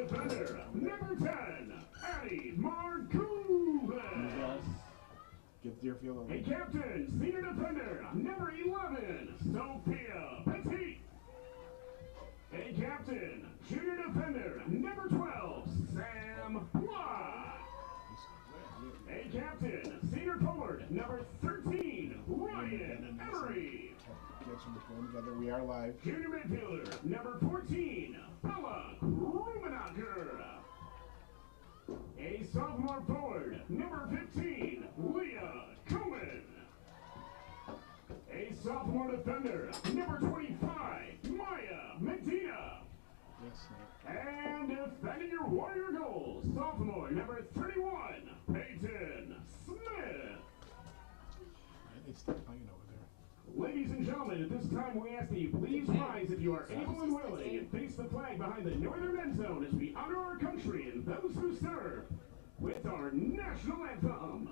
defender, number 10, Addie Margules. Give Deerfield a A captain, senior defender, number 11, Sophia Petit. A captain, junior defender, number 12, Sam Watt. A captain, senior forward, number 13, Ryan Emery. Together. We are live. Junior midfielder, number 14, Bella Rumenacher. A sophomore forward, number 15, Leah Cohen. A sophomore defender, number 25, Maya Medina. Yes, and defending your Warrior goals, sophomore, number 31, Peyton Smith. They still playing over there. Ladies and gentlemen, at this time we ask that you please rise if you are able and willing and face the flag behind the northern end zone as we honor our country and those who serve with our national anthem.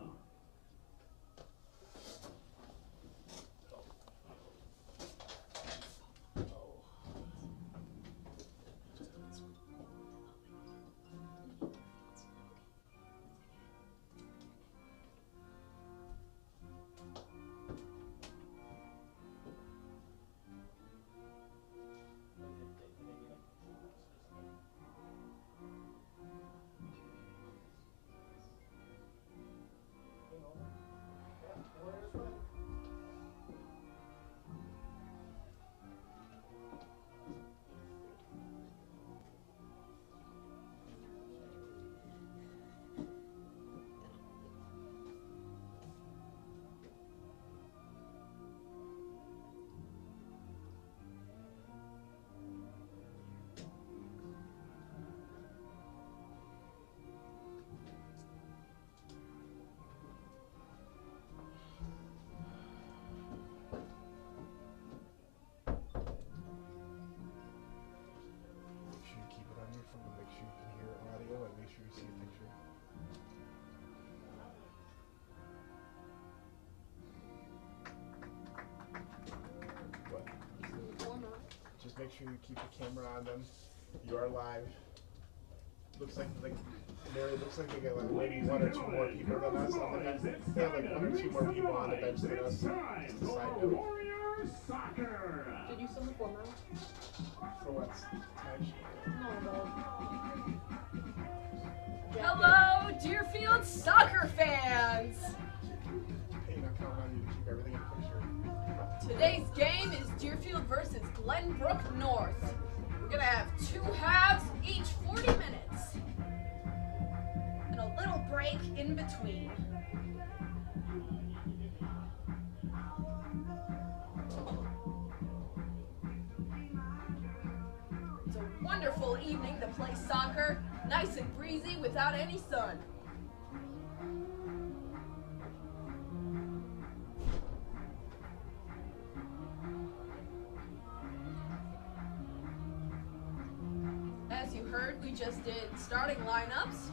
Make sure you keep the camera on them. You are live. Looks like Mary, looks like they got like maybe one or two more people than us on the bench. They have like one or two more people on the bench than us. Just a side note. Warrior Soccer. Did you send the form out? For what? Hello, Deerfield soccer fans! Hey, not counting on you to keep everything in picture. Today's game is Deerfield versus Glenbrook North. We're gonna have 2 halves, each 40 minutes. And a little break in between. It's a wonderful evening to play soccer, nice and breezy without any sun. As you heard, we just did starting lineups.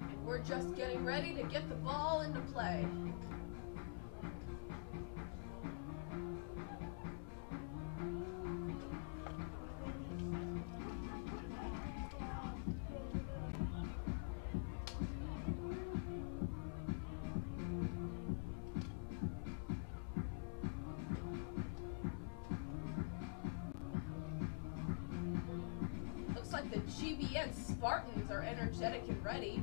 And we're just getting ready to get the ball into play. The GBN Spartans are energetic and ready.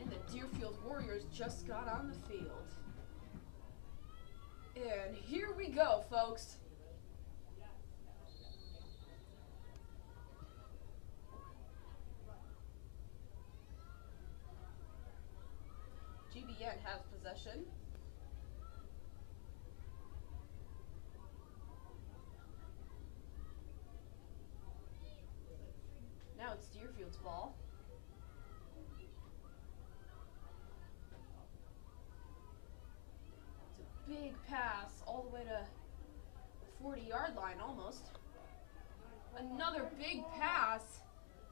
And the Deerfield Warriors just got on the field. And here we go, folks. GBN has possession. Now it's Deerfield's ball. It's a big pass all the way to the 40-yard line almost. Another big pass.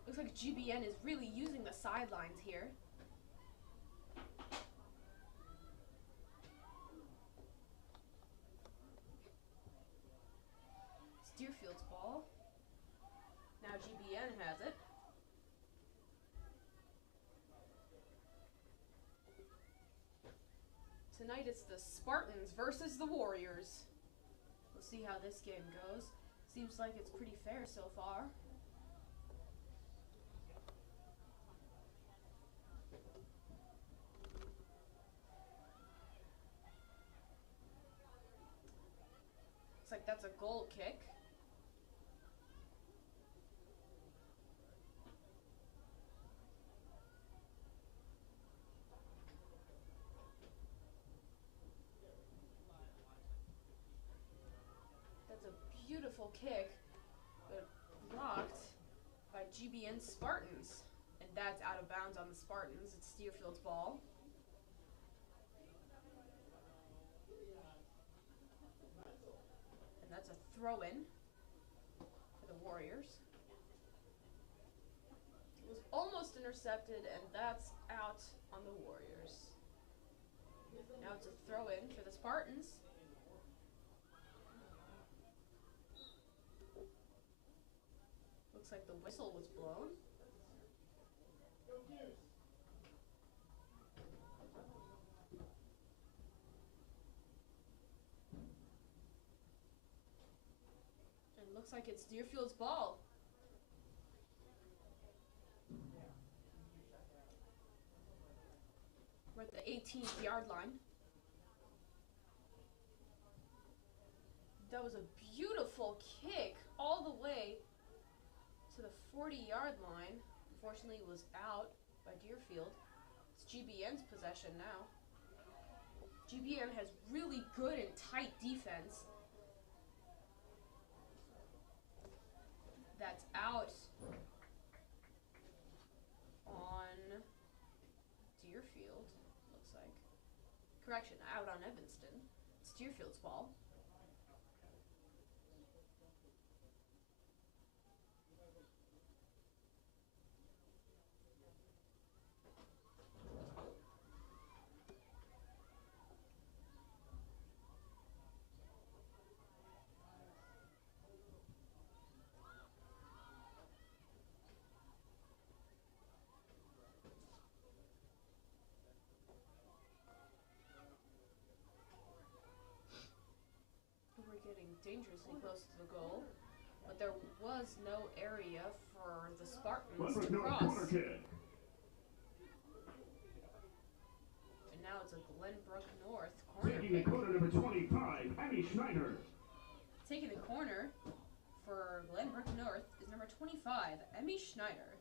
Looks like GBN is really using the sidelines here. Tonight it's the Spartans versus the Warriors. We'll see how this game goes. Seems like it's pretty fair so far. Looks like that's a goal kick. That's a beautiful kick, but blocked by GBN Spartans. And that's out of bounds on the Spartans. It's Deerfield's ball. And that's a throw-in for the Warriors. It was almost intercepted, and that's out on the Warriors. Now it's a throw-in for the Spartans. Looks like the whistle was blown. And looks like it's Deerfield's ball. We're at the 18th yard line. That was a beautiful kick all the way to the 40-yard line. Unfortunately, it was out by Deerfield. It's GBN's possession now. GBN has really good and tight defense. That's out on Deerfield, looks like. Correction, out on Evanston. It's Deerfield's ball. Getting dangerously close to the goal, but there was no area for the Spartans to cross. And now it's a Glenbrook North corner Taking the kick. corner, number 25, Abby Schneider. Taking the corner for Glenbrook North is number 25, Emmy Schneider.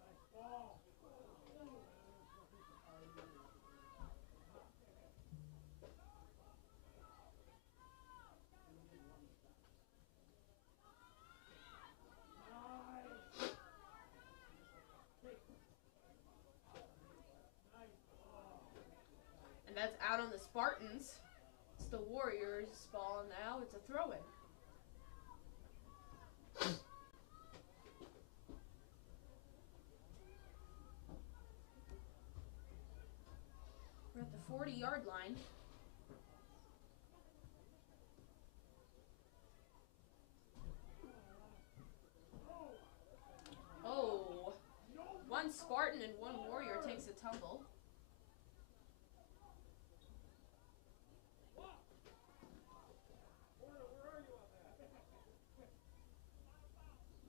And that's out on the Spartans. It's the Warriors' ball now. It's a throw-in. We're at the 40-yard line. Oh, one Spartan and one Warrior takes a tumble.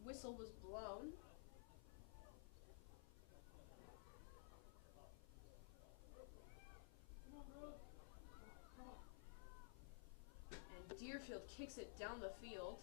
Whistle was blown. And Deerfield kicks it down the field.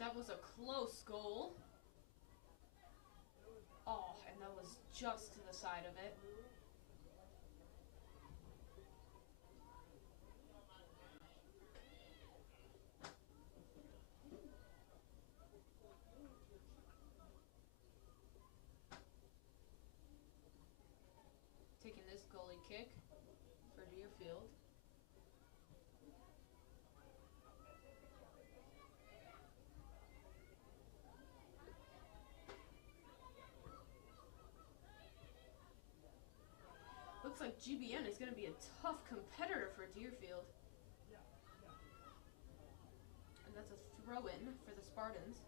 That was a close goal. Oh, and that was just to the side of it. Taking this goalie kick for Deerfield. like GBN is going to be a tough competitor for Deerfield. And that's a throw-in for the Spartans.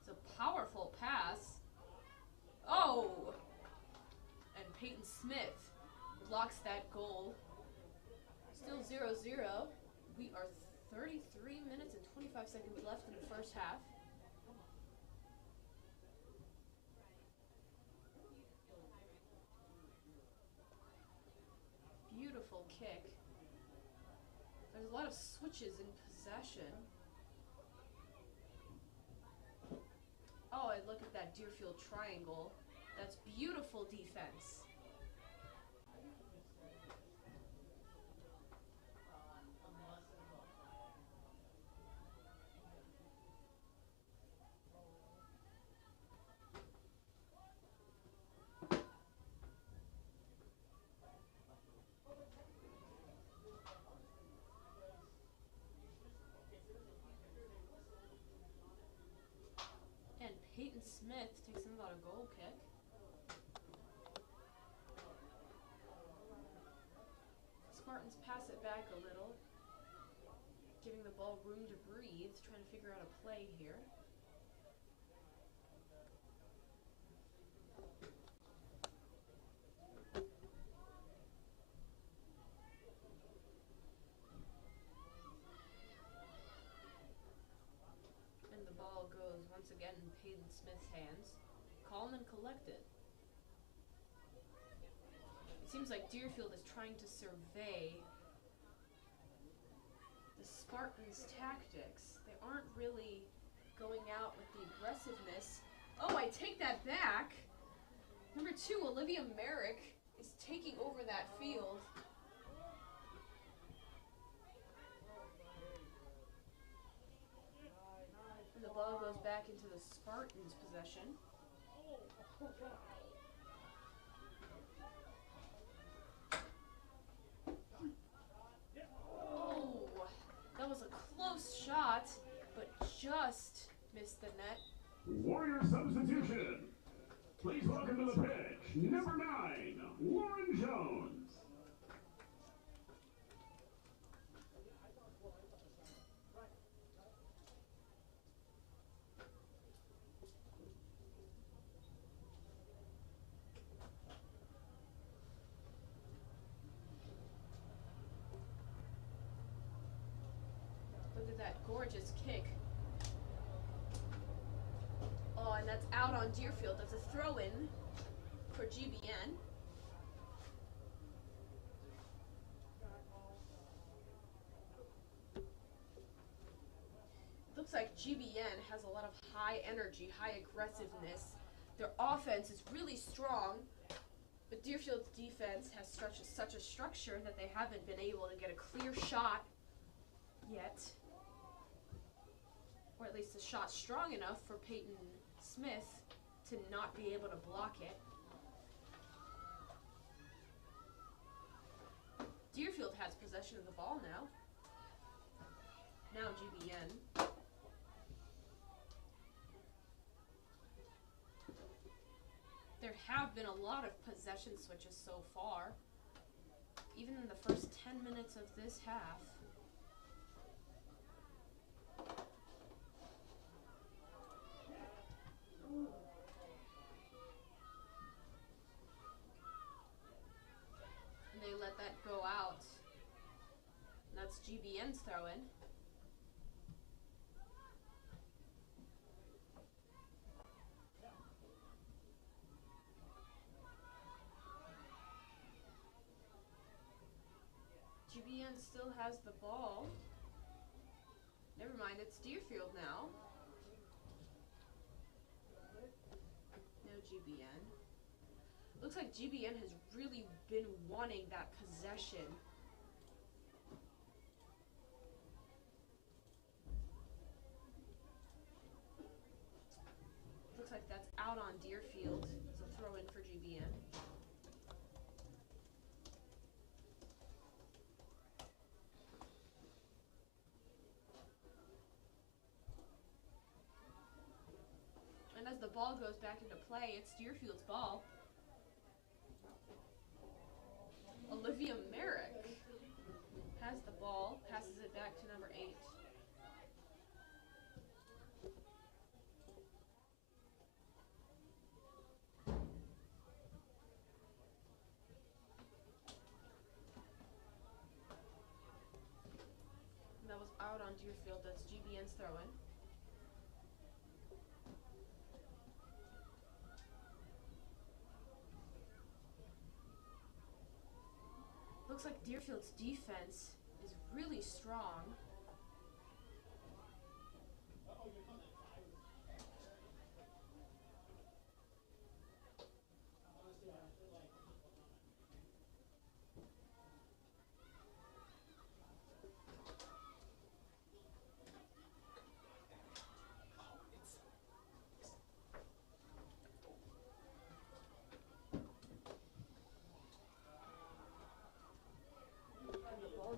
It's a powerful pass. Oh! And Peyton Smith blocks that goal. Still 0-0. We are 33 minutes and 25 seconds left in the first half. Beautiful kick. There's a lot of switches in possession. Oh, and look at that Deerfield triangle. That's beautiful defense. And Peyton Smith takes him about a goal kick. Spartans pass it back a little, giving the ball room to breathe, trying to figure out a play here. And the ball goes once again in Peyton Smith's hands. Calm and collected. It seems like Deerfield is trying to survey the Spartans' tactics. They aren't really going out with the aggressiveness. Oh, I take that back. Number 2, Olivia Merrick, is taking over that field. And the ball goes back into the Spartans' possession. Oh, that was a close shot, but just missed the net. Warrior substitution. Please welcome to the pitch, number 9, Lauren Jones. Look at that gorgeous kick. Oh, and that's out on Deerfield. That's a throw-in for GBN. Looks like GBN has a lot of high energy, high aggressiveness. Their offense is really strong, but Deerfield's defense has such a structure that they haven't been able to get a clear shot yet. Or at least a shot strong enough for Peyton Smith to not be able to block it. Deerfield has possession of the ball now. Now GBN. There have been a lot of possession switches so far, even in the first 10 minutes of this half. And they let that go out. And that's GBN's throw-in. GBN still has the ball. Never mind, it's Deerfield now. No GBN. Looks like GBN has really been wanting that possession. Looks like that's out on Deerfield. It's a throw in for GBN. the ball goes back into play. It's Deerfield's ball. Olivia Merrick has the ball, passes it back to number 8. And that was out on Deerfield. That's GBN's throw-in. Looks like Deerfield's defense is really strong.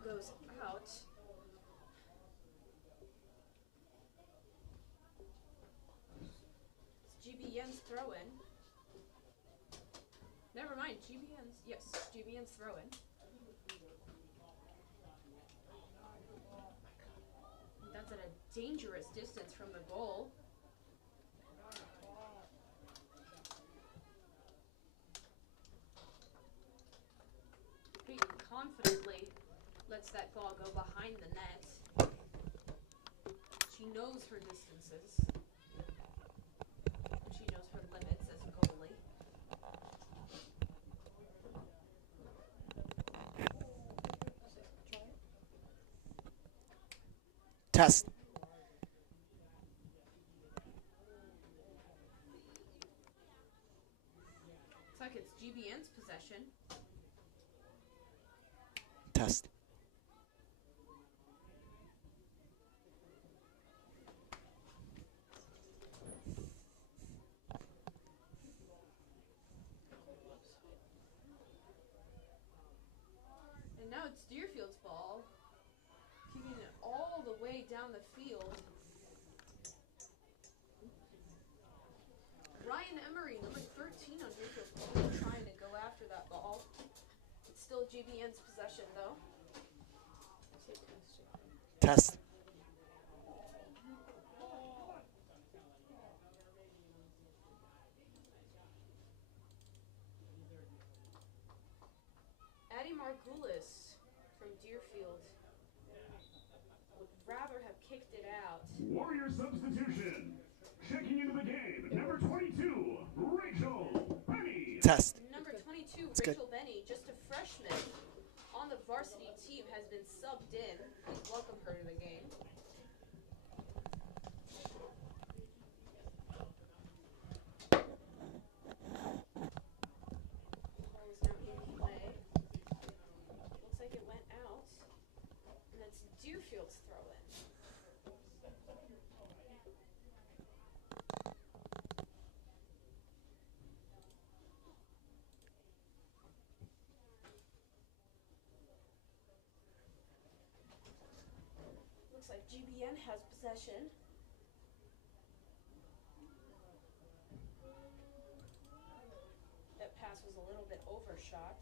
Goes out. It's GBN's throw-in. Never mind, GBN's throw-in. That's at a dangerous distance from the goal. Peyton confidently lets that ball go behind the net. She knows her distances. She knows her limits as a goalie. Test. Looks like it's GBN's possession. Test. And now it's Deerfield's ball, kicking it all the way down the field. Ryan Emery, number 13 on Deerfield's ball, trying to go after that ball. It's still GBN's possession, though. Test. Addie Margulis from Deerfield would rather have kicked it out. Warrior substitution. Checking into the game, number 22, Rachel Benny. Test. Number 22, It's Rachel good. Benny, just a freshman on the varsity team, has been subbed in. Please welcome her to the game. Ball is now in play. Looks like it went out. And that's Deerfield's throw-in. Looks like GBN has possession. That pass was a little bit overshot.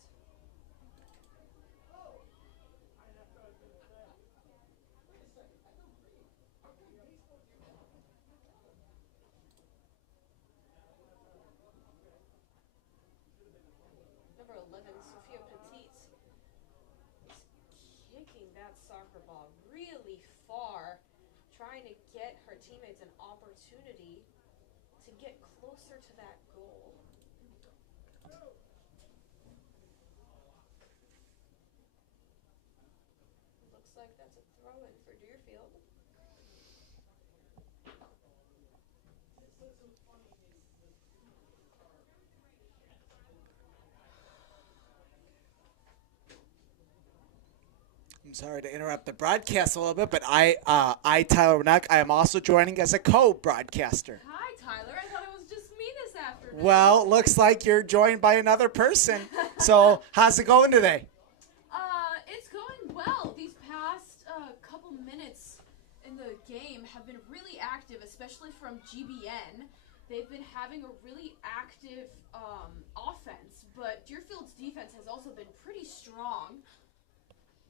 Number 11, Sophia Petit, is kicking that soccer ball really far, trying to get her teammates an opportunity to get closer to that goal. Looks like that's a throw-in for Deerfield. I'm sorry to interrupt the broadcast a little bit, but I, Tyler Renneck, I am also joining as a co-broadcaster. Hi, Tyler. I thought it was just me this afternoon. Well, looks like you're joined by another person. So, how's it going today? It's going well. These past couple minutes in the game have been really active, especially from GBN. They've been having a really active offense, but Deerfield's defense has also been pretty strong.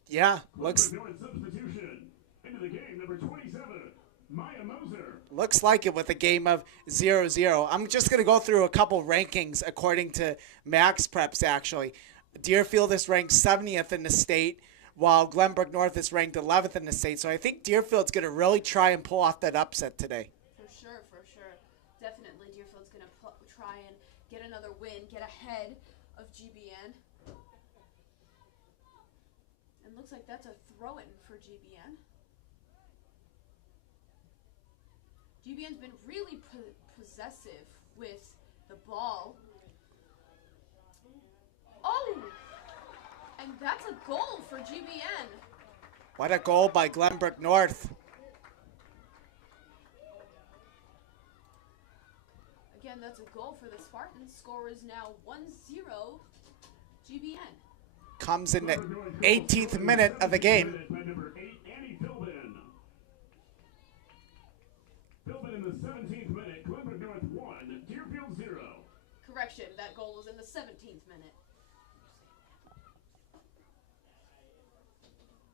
Yeah, looks Substitution into the game, number 27, Maya Moser. looks like it with a game of 0-0. I'm just going to go through a couple rankings according to Max Preps, actually. Deerfield is ranked 70th in the state, while Glenbrook North is ranked 11th in the state. So I think Deerfield's going to really try and pull off that upset today. For sure, for sure. Definitely Deerfield's going to try and get another win, get ahead of GBN. And looks like that's a throw-in for GBN. GBN's been really possessive with the ball. Oh! And that's a goal for GBN. What a goal by Glenbrook North. Again, that's a goal for the Spartans. Score is now 1-0 GBN. Comes in the 18th minute of the game. Number 8, Annie Philbin. Philbin in the 17th minute. Glenbrook North 1, Deerfield 0. Correction, that goal was in the 17th minute.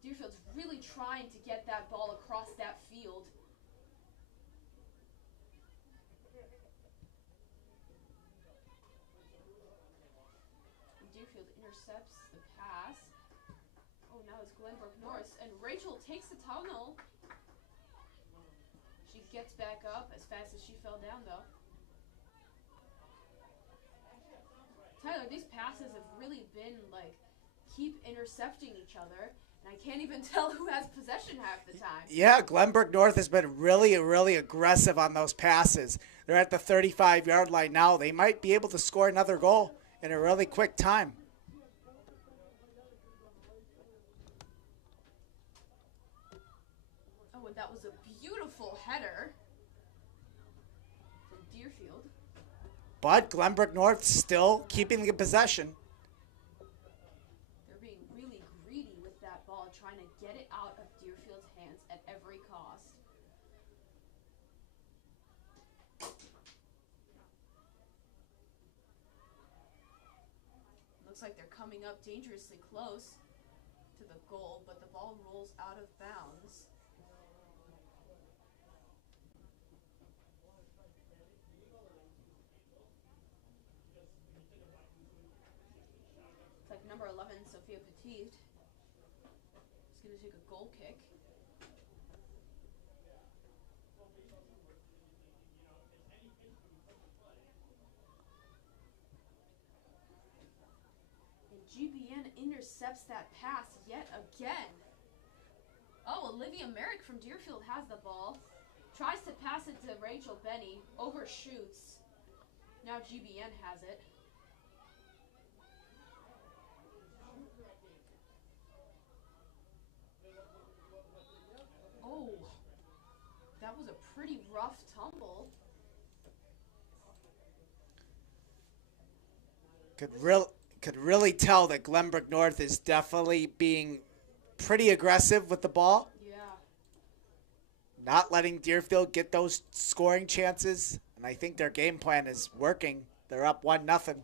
Deerfield's really trying to get that ball across that field. And Deerfield intercepts the pass. Oh, now it's Glenbrook North. And Rachel takes the tunnel. She gets back up as fast as she fell down, though. Tyler, these passes have really been, like, keep intercepting each other. And I can't even tell who has possession half the time. Yeah, Glenbrook North has been really, really aggressive on those passes. They're at the 35-yard line now. They might be able to score another goal in a really quick time. Oh, and that was a beautiful header from Deerfield. But Glenbrook North still keeping the possession. They're being really greedy with that ball, trying to get it out of Deerfield's hands at every cost. Looks like they're coming up dangerously close to the goal, but the ball rolls out of bounds. It's like number 11, Sophia Petit, is going to take a goal kick. And GBN intercepts that pass yet again. Oh, Olivia Merrick from Deerfield has the ball. Tries to pass it to Rachel Benny. Overshoots. Now GBN has it. Oh, that was a pretty rough tumble. Could really tell that Glenbrook North is definitely being pretty aggressive with the ball. Yeah. Not letting Deerfield get those scoring chances. And I think their game plan is working. They're up 1-0.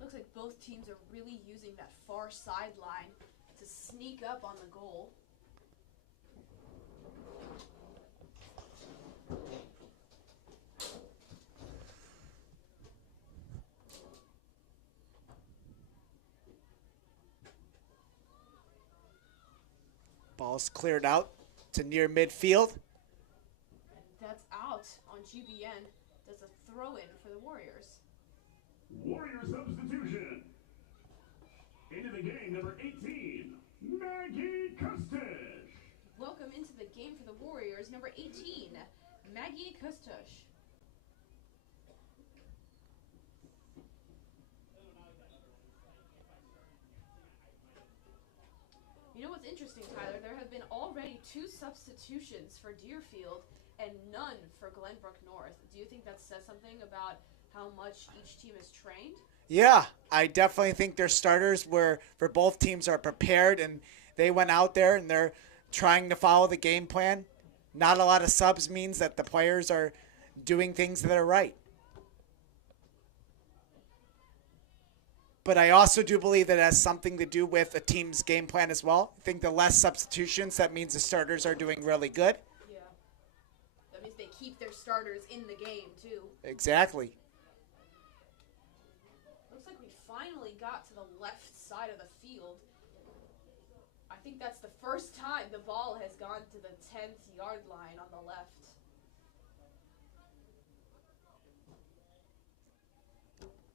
Looks like both teams are really using that far sideline to sneak up on the goal. Ball's cleared out to near midfield. That's out on GBN. That's a throw-in for the Warriors. Warrior substitution. Into the game, number 18, Maggie Kustish. Welcome into the game for the Warriors, number 18, Maggie Kustush. You know what's interesting, Tyler? There have been already 2 substitutions for Deerfield and none for Glenbrook North. Do you think that says something about how much each team is trained? Yeah, I definitely think their starters were, for both teams, are prepared, and they went out there and they're trying to follow the game plan. Not a lot of subs means that the players are doing things that are right. But I also do believe that it has something to do with a team's game plan as well. I think the less substitutions, that means the starters are doing really good. Yeah. That means they keep their starters in the game, too. Exactly. Looks like we finally got to the left side of the field. I think that's the first time the ball has gone to the 10th yard line on the left.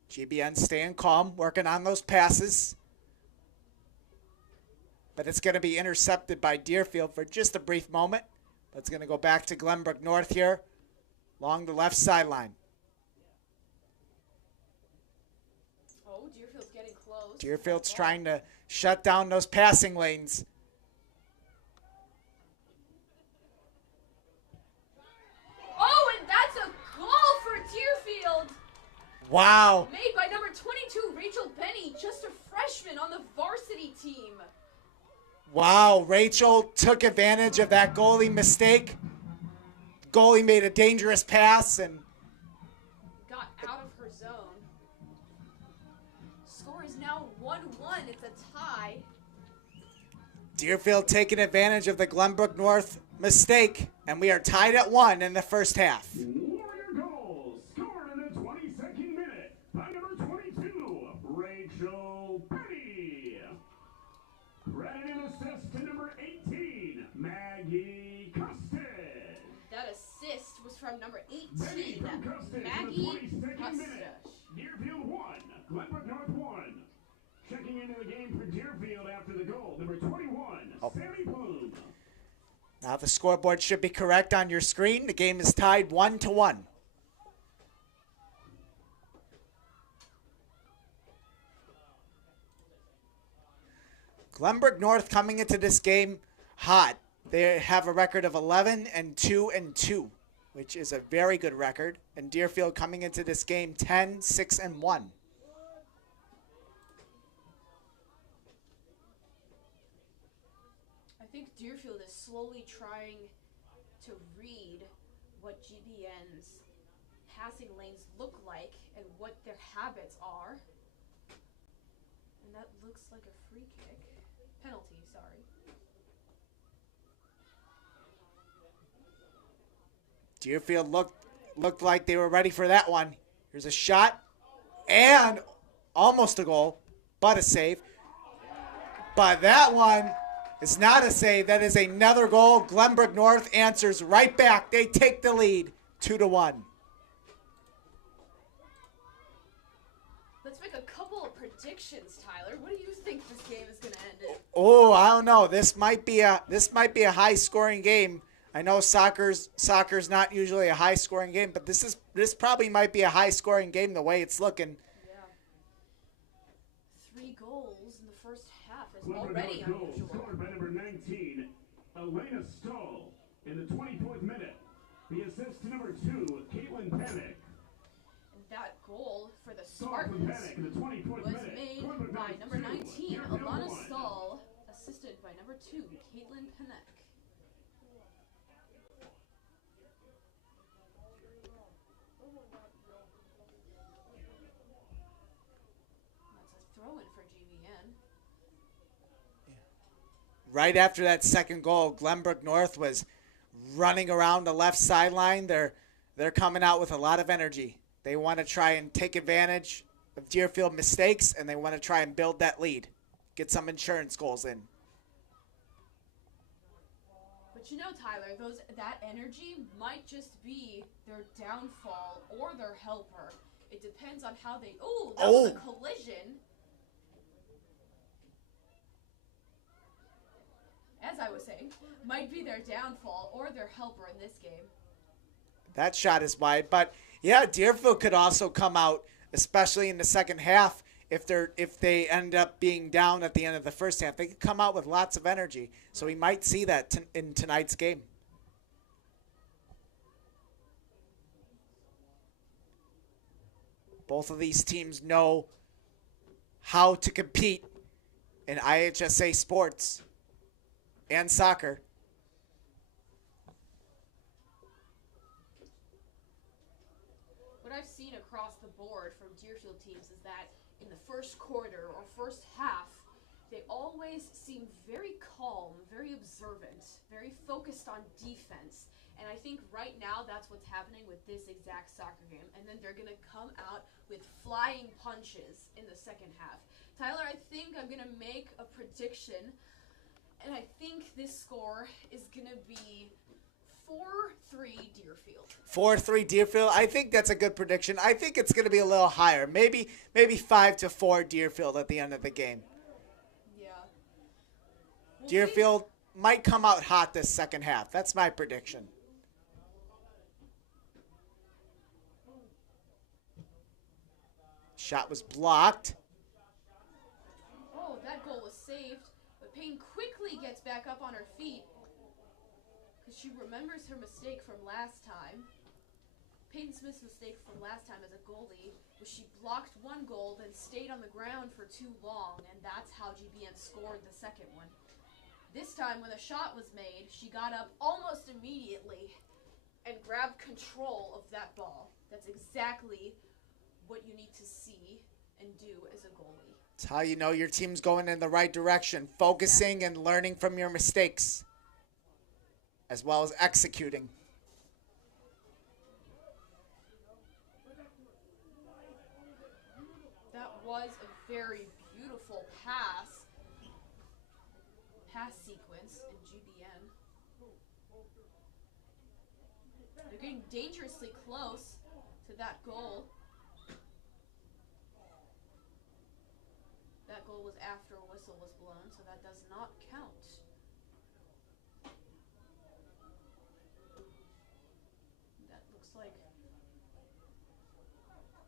GBN staying calm, working on those passes. But it's going to be intercepted by Deerfield for just a brief moment. But it's going to go back to Glenbrook North here along the left sideline. Oh, Deerfield's getting close. Deerfield's trying to shut down those passing lanes. Oh, and that's a goal for Deerfield. Wow. Made by number 22, Rachel Benny, just a freshman on the varsity team. Wow, Rachel took advantage of that goalie mistake. Goalie made a dangerous pass and Got out of her zone. Score is now 1-1. It's a tie. Deerfield taking advantage of the Glenbrook North mistake, and we are tied at 1 in the first half. Warrior goals scored in the 22nd minute by number 22, Rachel Petty. Credit and assist to number 18, Maggie Custis. That assist was from number Betty 18, from Custis in the Maggie 22nd minute. Custis. Deerfield 1, Glenbrook North 1. Checking into the game for Deerfield after the goal, number 21, Sammy Bloom. Now the scoreboard should be correct on your screen. The game is tied 1-1. Glenbrook North coming into this game hot. They have a record of 11-2-2, which is a very good record. And Deerfield coming into this game 10-6-1. I think Deerfield is slowly trying to read what GBN's passing lanes look like and what their habits are. And that looks like a free kick. Penalty, sorry. Deerfield looked like they were ready for that one. Here's a shot and almost a goal, but a save. But that one is not a save. That is another goal. Glenbrook North answers right back. They take the lead 2-1. Let's make a couple of predictions, Tyler. What do you think this game is going to end in? Oh, I don't know. This might be a high-scoring game. I know soccer's not usually a high-scoring game, but this probably might be a high-scoring game the way it's looking. Yeah. 3 goals in the first half is Glenbrook already North goal unusual. scored by number 19, Elena Stoll, in the 24th minute. The assist to number 2, Caitlin Panic. And that goal for the Stoll from Spartans Panic in the 24th was minute. made Glenbrook by North number 2, 19, Deerfield Alana 1. Stahl, assisted by number 2, Caitlin Panek. That's a throw-in for GVN. Right after that second goal, Glenbrook North was running around the left sideline. They're coming out with a lot of energy. They want to try and take advantage of Deerfield mistakes, and they want to try and build that lead, get some insurance goals in. But you know, Tyler, that energy might just be their downfall or their helper. It depends on how they. Oh, that was a collision. As I was saying, might be their downfall or their helper in this game. That shot is wide, but yeah, Deerfield could also come out, especially in the second half, if they end up being down at the end of the first half. They could come out with lots of energy, so we might see that in tonight's game. Both of these teams know how to compete in IHSA sports and soccer. What I've seen across the board from Deerfield teams is that in the first quarter or first half, they always seem very calm, very observant, very focused on defense. And I think right now that's what's happening with this exact soccer game. And then they're going to come out with flying punches in the second half. Tyler, I think I'm going to make a prediction. And I think this score is going to be 4-3 Deerfield. 4-3 Deerfield. I think that's a good prediction. I think it's going to be a little higher. Maybe 5-4 Deerfield at the end of the game. Yeah. We'll Deerfield might come out hot this second half. That's my prediction. Shot was blocked. Oh, that goal was saved. But Payne quickly gets back up on her feet because she remembers her mistake from last time. Peyton Smith's mistake from last time as a goalie was she blocked one goal, then stayed on the ground for too long, and that's how GBN scored the second one. This time, when the shot was made, she got up almost immediately and grabbed control of that ball. That's exactly what you need to see and do as a goalie. It's how you know your team's going in the right direction, focusing and learning from your mistakes, as well as executing. That was a very beautiful pass sequence in GBN. They're getting dangerously close to that goal. That goal was after a whistle was blown, so that does not count. That looks like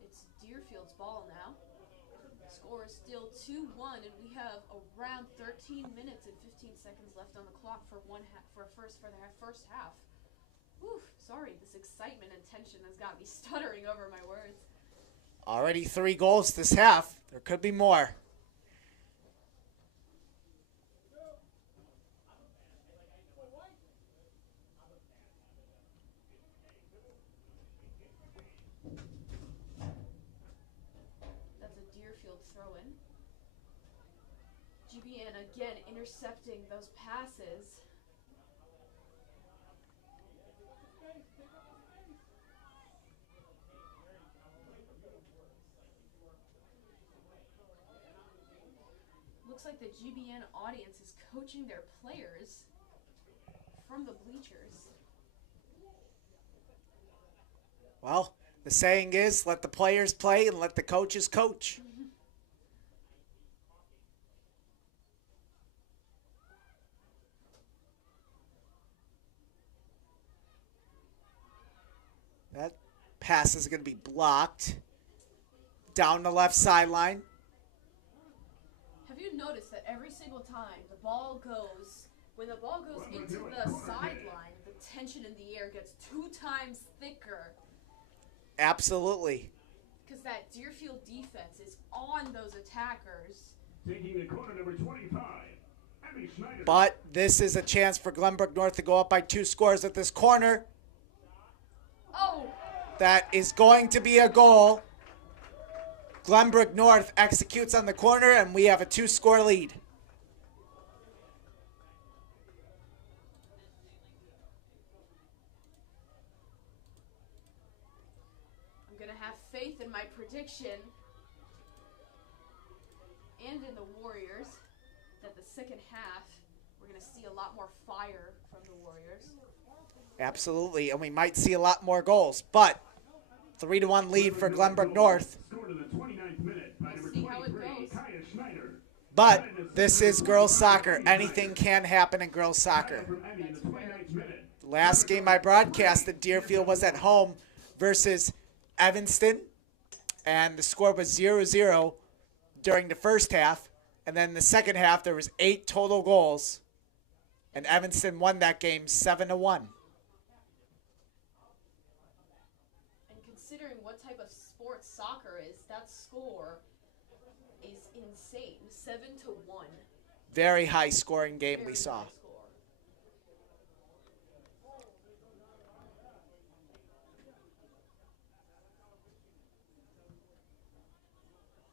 it's Deerfield's ball now. The score is still 2-1, and we have around 13 minutes and 15 seconds left on the clock for the first half. Whew, sorry, this excitement and tension has got me stuttering over my words. Already 3 goals this half. There could be more. That's a Deerfield throw-in. GBN again intercepting those passes. Looks like the GBN audience is coaching their players from the bleachers. Well, the saying is, let the players play and let the coaches coach. That pass is going to be blocked down the left sideline. Have you noticed that every single time the ball goes, when the ball goes into the sideline, the tension in the air gets 2 times thicker? Absolutely. Because that Deerfield defense is on those attackers. Taking the corner, number 25, Abby Schneider. But this is a chance for Glenbrook North to go up by 2 scores at this corner. Oh! That is going to be a goal. Glenbrook North executes on the corner, and we have a 2-score lead. I'm going to have faith in my prediction and in the Warriors that the second half, we're going to see a lot more fire from the Warriors. Absolutely, and we might see a lot more goals. But 3-1 lead for Glenbrook North. Scored in the 29th minute by number We'll see how it 23, goes. Kaya Schneider. But this is girls soccer. Anything can happen in girls soccer. From Abby in the 29th minute. Last game I broadcasted, Deerfield was at home versus Evanston, and the score was 0-0 during the first half. And then the second half, there was 8 total goals, and Evanston won that game 7-1. And considering what type of sports soccer is. That score is insane. 7-1. Very high scoring game we Very saw. high score.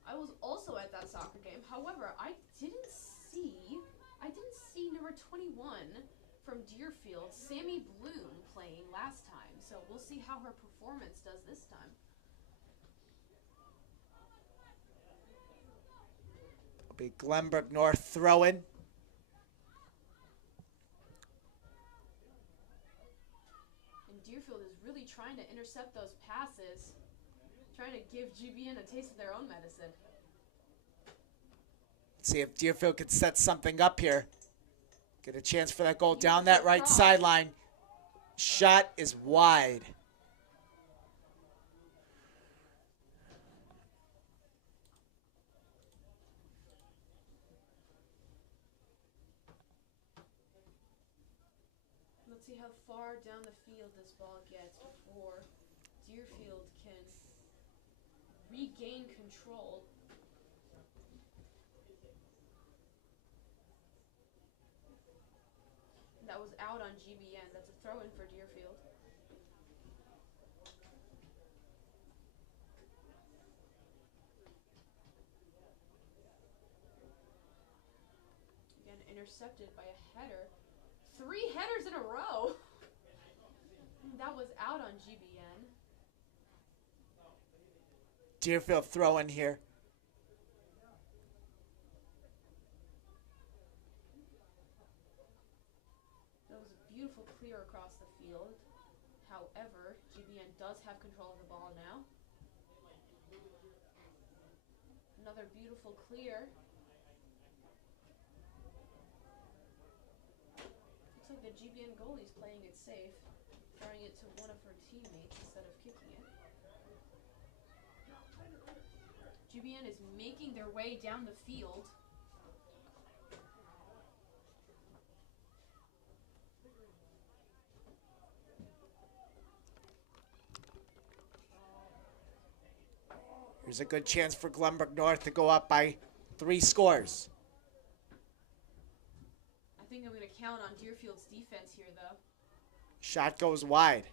I was also at that soccer game. However, I didn't see number 21 from Deerfield, Sammy Bloom, playing last time. So we'll see how her performance does this time. It'll be Glenbrook North throwing. And Deerfield is really trying to intercept those passes, trying to give GBN a taste of their own medicine. See if Deerfield could set something up here. Get a chance for that goal down Beautiful that right cross. sideline. Shot is wide. Let's see how far down the field this ball gets before Deerfield can regain control. That was out on GBN. That's a throw-in for Deerfield. Again, intercepted by a header. 3 headers in a row. That was out on GBN. Deerfield throwing here. That was a beautiful clear across the field. However, GBN does have control of the ball now. Another beautiful clear. Looks like the GBN goalie's playing it safe, throwing it to one of her teammates instead of kicking it. GBN is making their way down the field. Here's a good chance for Glenbrook North to go up by 3 scores. I think I'm going to count on Deerfield's defense here, though. Shot goes wide.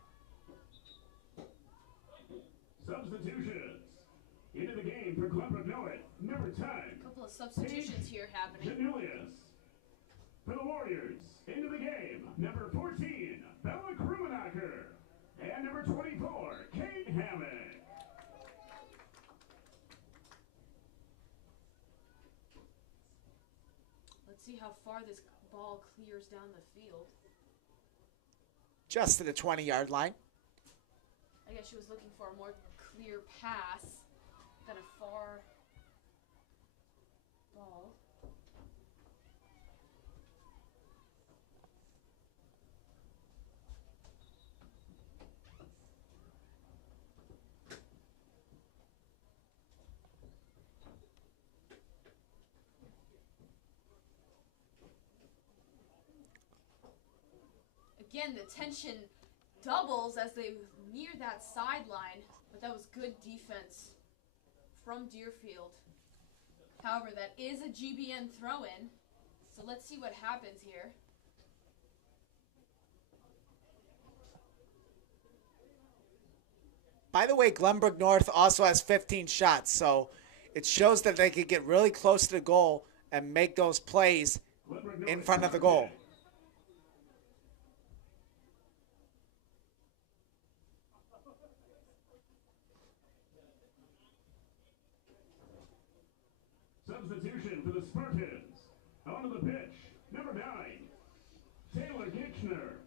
Substitutions. Into the game for Glenbrook North, number 10. A couple of substitutions here happening. Janulius. For the Warriors, into the game, number 14, Bella Krumenacher. And number 24, Kate Hammock. Let's see how far this ball clears down the field. Just to the 20-yard line. I guess she was looking for a more clear pass than a far ball. Again, the tension doubles as they near that sideline, but that was good defense from Deerfield. However, that is a GBN throw-in, so let's see what happens here. By the way, Glenbrook North also has 15 shots, so it shows that they could get really close to the goal and make those plays in front of the goal. Substitution for the Spartans. Onto the pitch, number 9, Taylor Kitchener.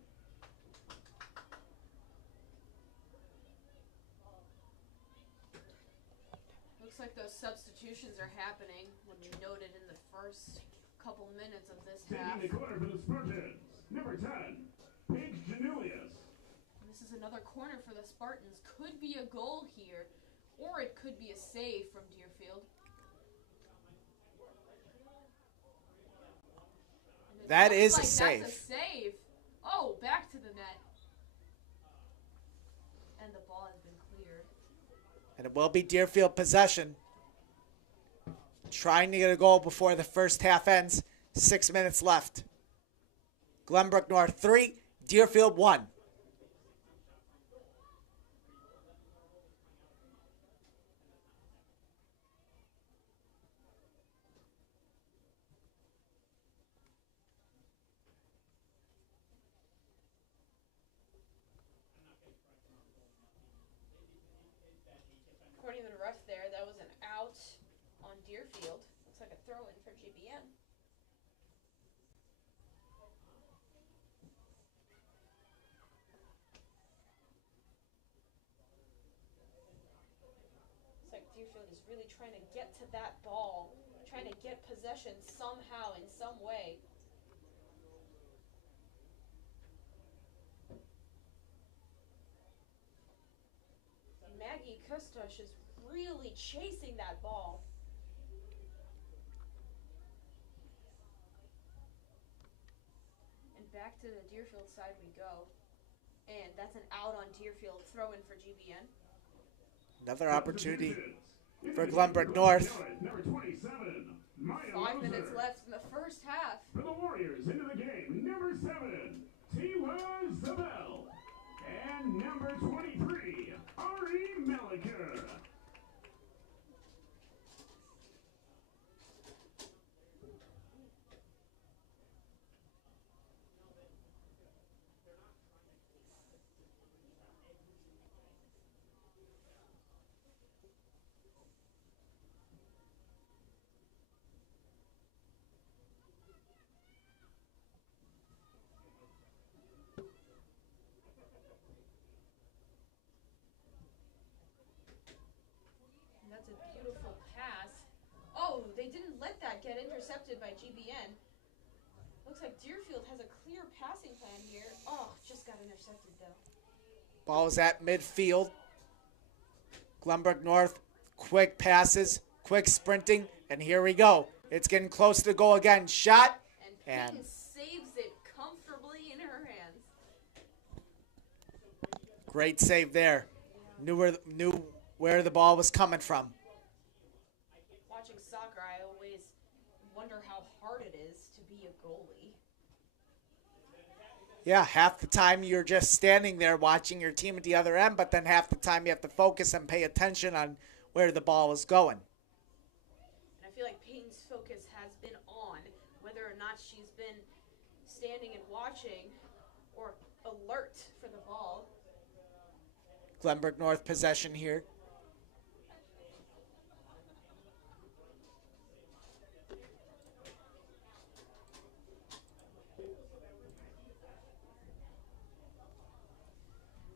Looks like those substitutions are happening when we noted in the first couple minutes of this half. Taking the corner for the Spartans, number 10, Paige Janulius. This is another corner for the Spartans. Could be a goal here, or it could be a save from Deerfield. That is like a save. That's a save. Oh, back to the net. And the ball has been cleared. And it will be Deerfield possession. Trying to get a goal before the first half ends. 6 minutes left. Glenbrook North 3, Deerfield 1. According to the ref there, that was an out on Deerfield. Looks like a throw-in for GBN. Looks like Deerfield is really trying to get to that ball, trying to get possession somehow, in some way. Maggie Kustosh is really chasing that ball. And back to the Deerfield side we go. And that's an out on Deerfield, throw in for GBN. Another opportunity for Glenbrook North. Number 27, Maya 5 minutes Loser. left in the first half. For the Warriors into the game, number 7, Tila Zabel. And number 23, Ari Meliker. And that's a beautiful pass. Oh, they didn't let that get intercepted by GBN. Looks like Deerfield has a clear passing plan here. Oh, just got intercepted though. Ball is at midfield. Glenbrook North, quick passes, quick sprinting, and here we go. It's getting close to goal again. Shot, And and Peyton saves it comfortably in her hands. great save there. Knew where the ball was coming from. Watching soccer, I always wonder how hard it is to be a goalie. Yeah, half the time you're just standing there watching your team at the other end, but then half the time you have to focus and pay attention on where the ball is going. And I feel like Peyton's focus has been on whether or not she's been standing and watching or alert for the ball. Glenbrook North possession here.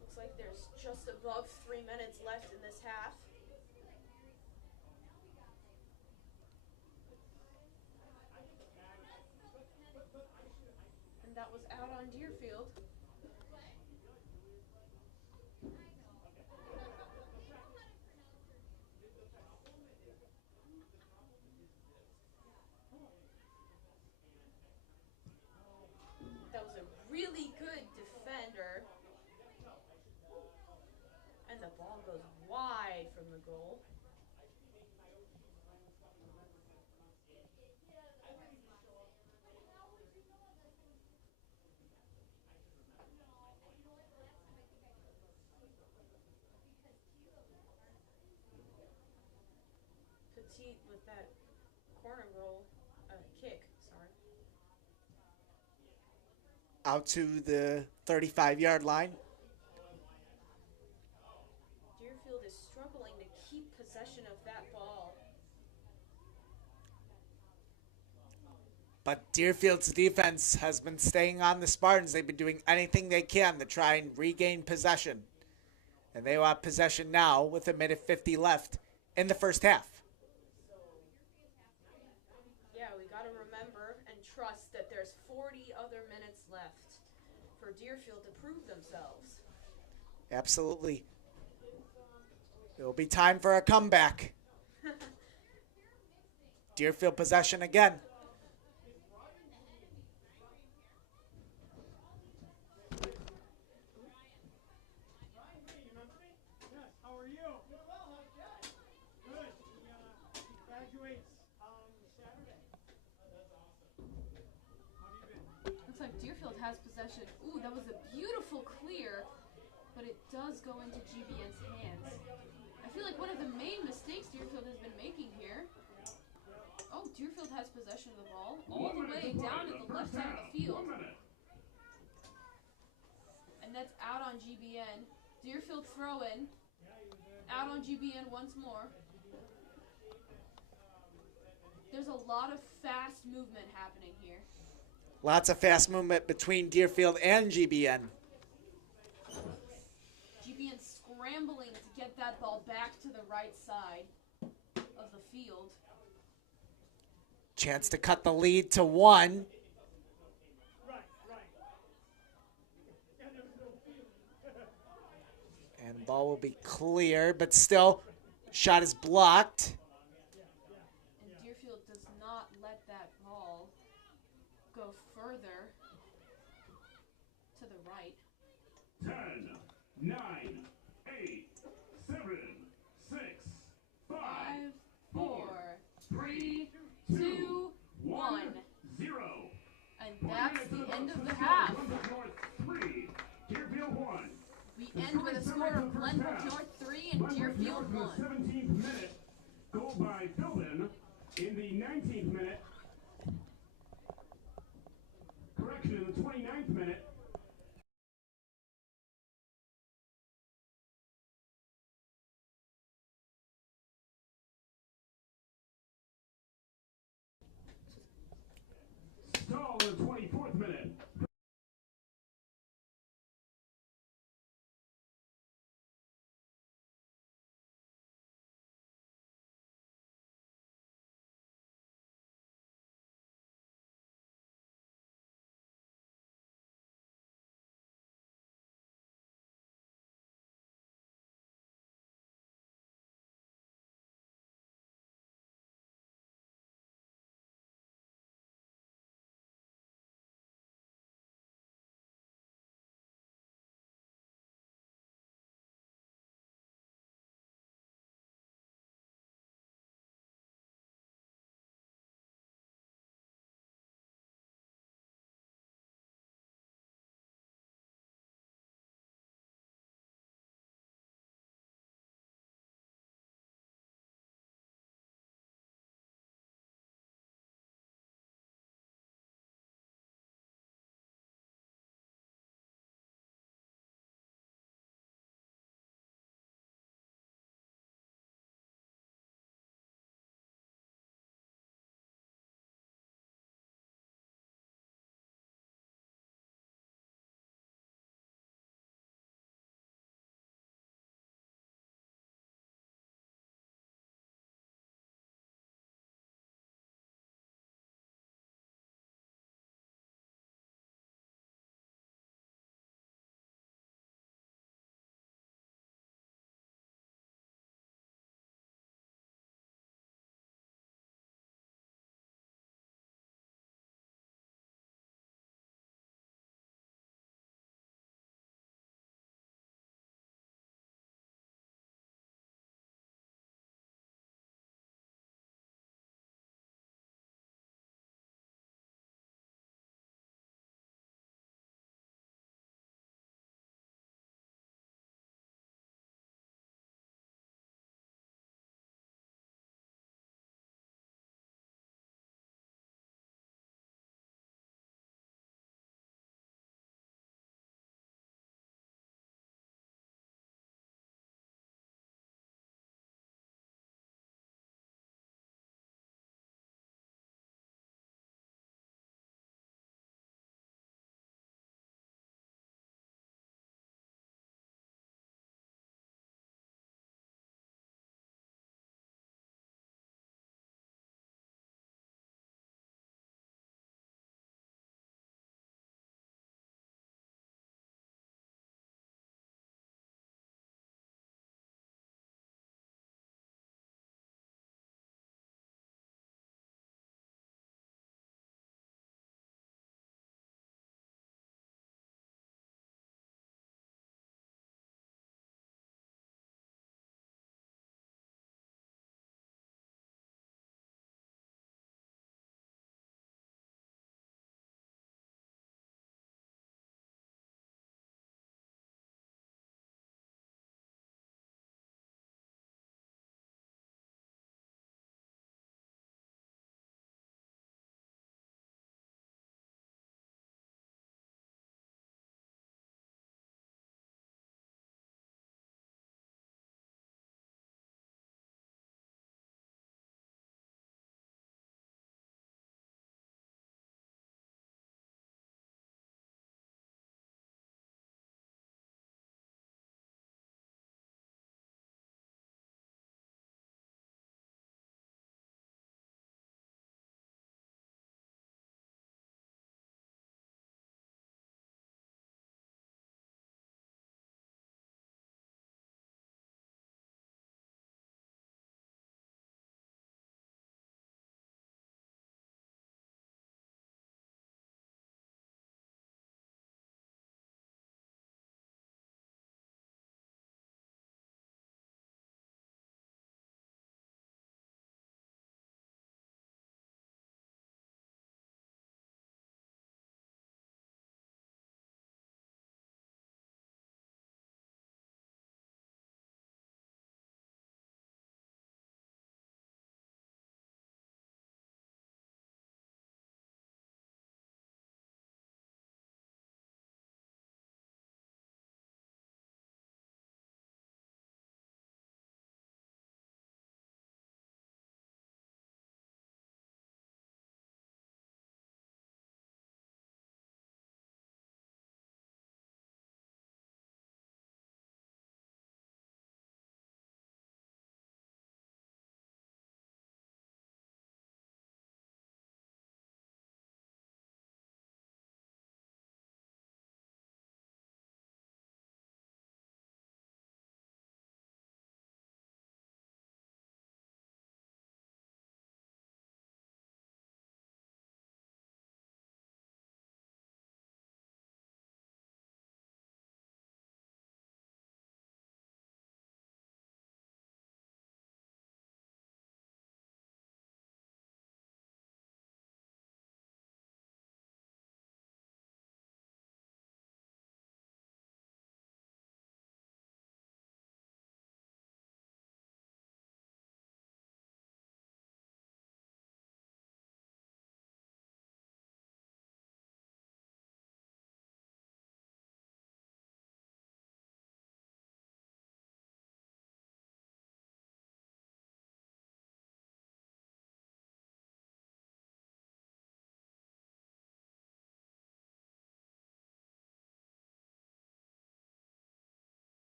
Looks like there's just above 3 minutes left in this half. And that was out on Deerfield. That was a really good defender. And the ball goes wide from the goal. Petite with that corner goal, kick, sorry. Out to the 35-yard line. Deerfield is struggling to keep possession of that ball. But Deerfield's defense has been staying on the Spartans. They've been doing anything they can to try and regain possession. And they will have possession now with a minute 50 left in the first half. Yeah, we got to remember and trust that there's 40 other minutes left for Deerfield to prove themselves. Absolutely. It will be time for a comeback. Deerfield possession again. Deerfield has possession. Ooh, that was a beautiful clear, but it does go into GBN's hands. I feel like one of the main mistakes Deerfield has been making here. Oh, Deerfield has possession of the ball all the way down to the left side of the field. And that's out on GBN. Deerfield throw in. Out on GBN once more. There's a lot of fast movement happening here. Lots of fast movement between Deerfield and GBN. GBN scrambling to get that ball back to the right side of the field. Chance to cut the lead to 1. And ball will be clear, but still, shot is blocked. And Deerfield does not let that ball go further to the right. 10, 9, 8, 7, 6, 5, 4, 3, 2, 1. 0. And that's the end of the half. Glenbrook North 3, Deerfield 1. We end with a score of Glenbrook North 3 and Deerfield 1. In the 17th minute, goal by Philbin. In the 19th minute, correction, in the 29th minute, Stall in the 24th minute.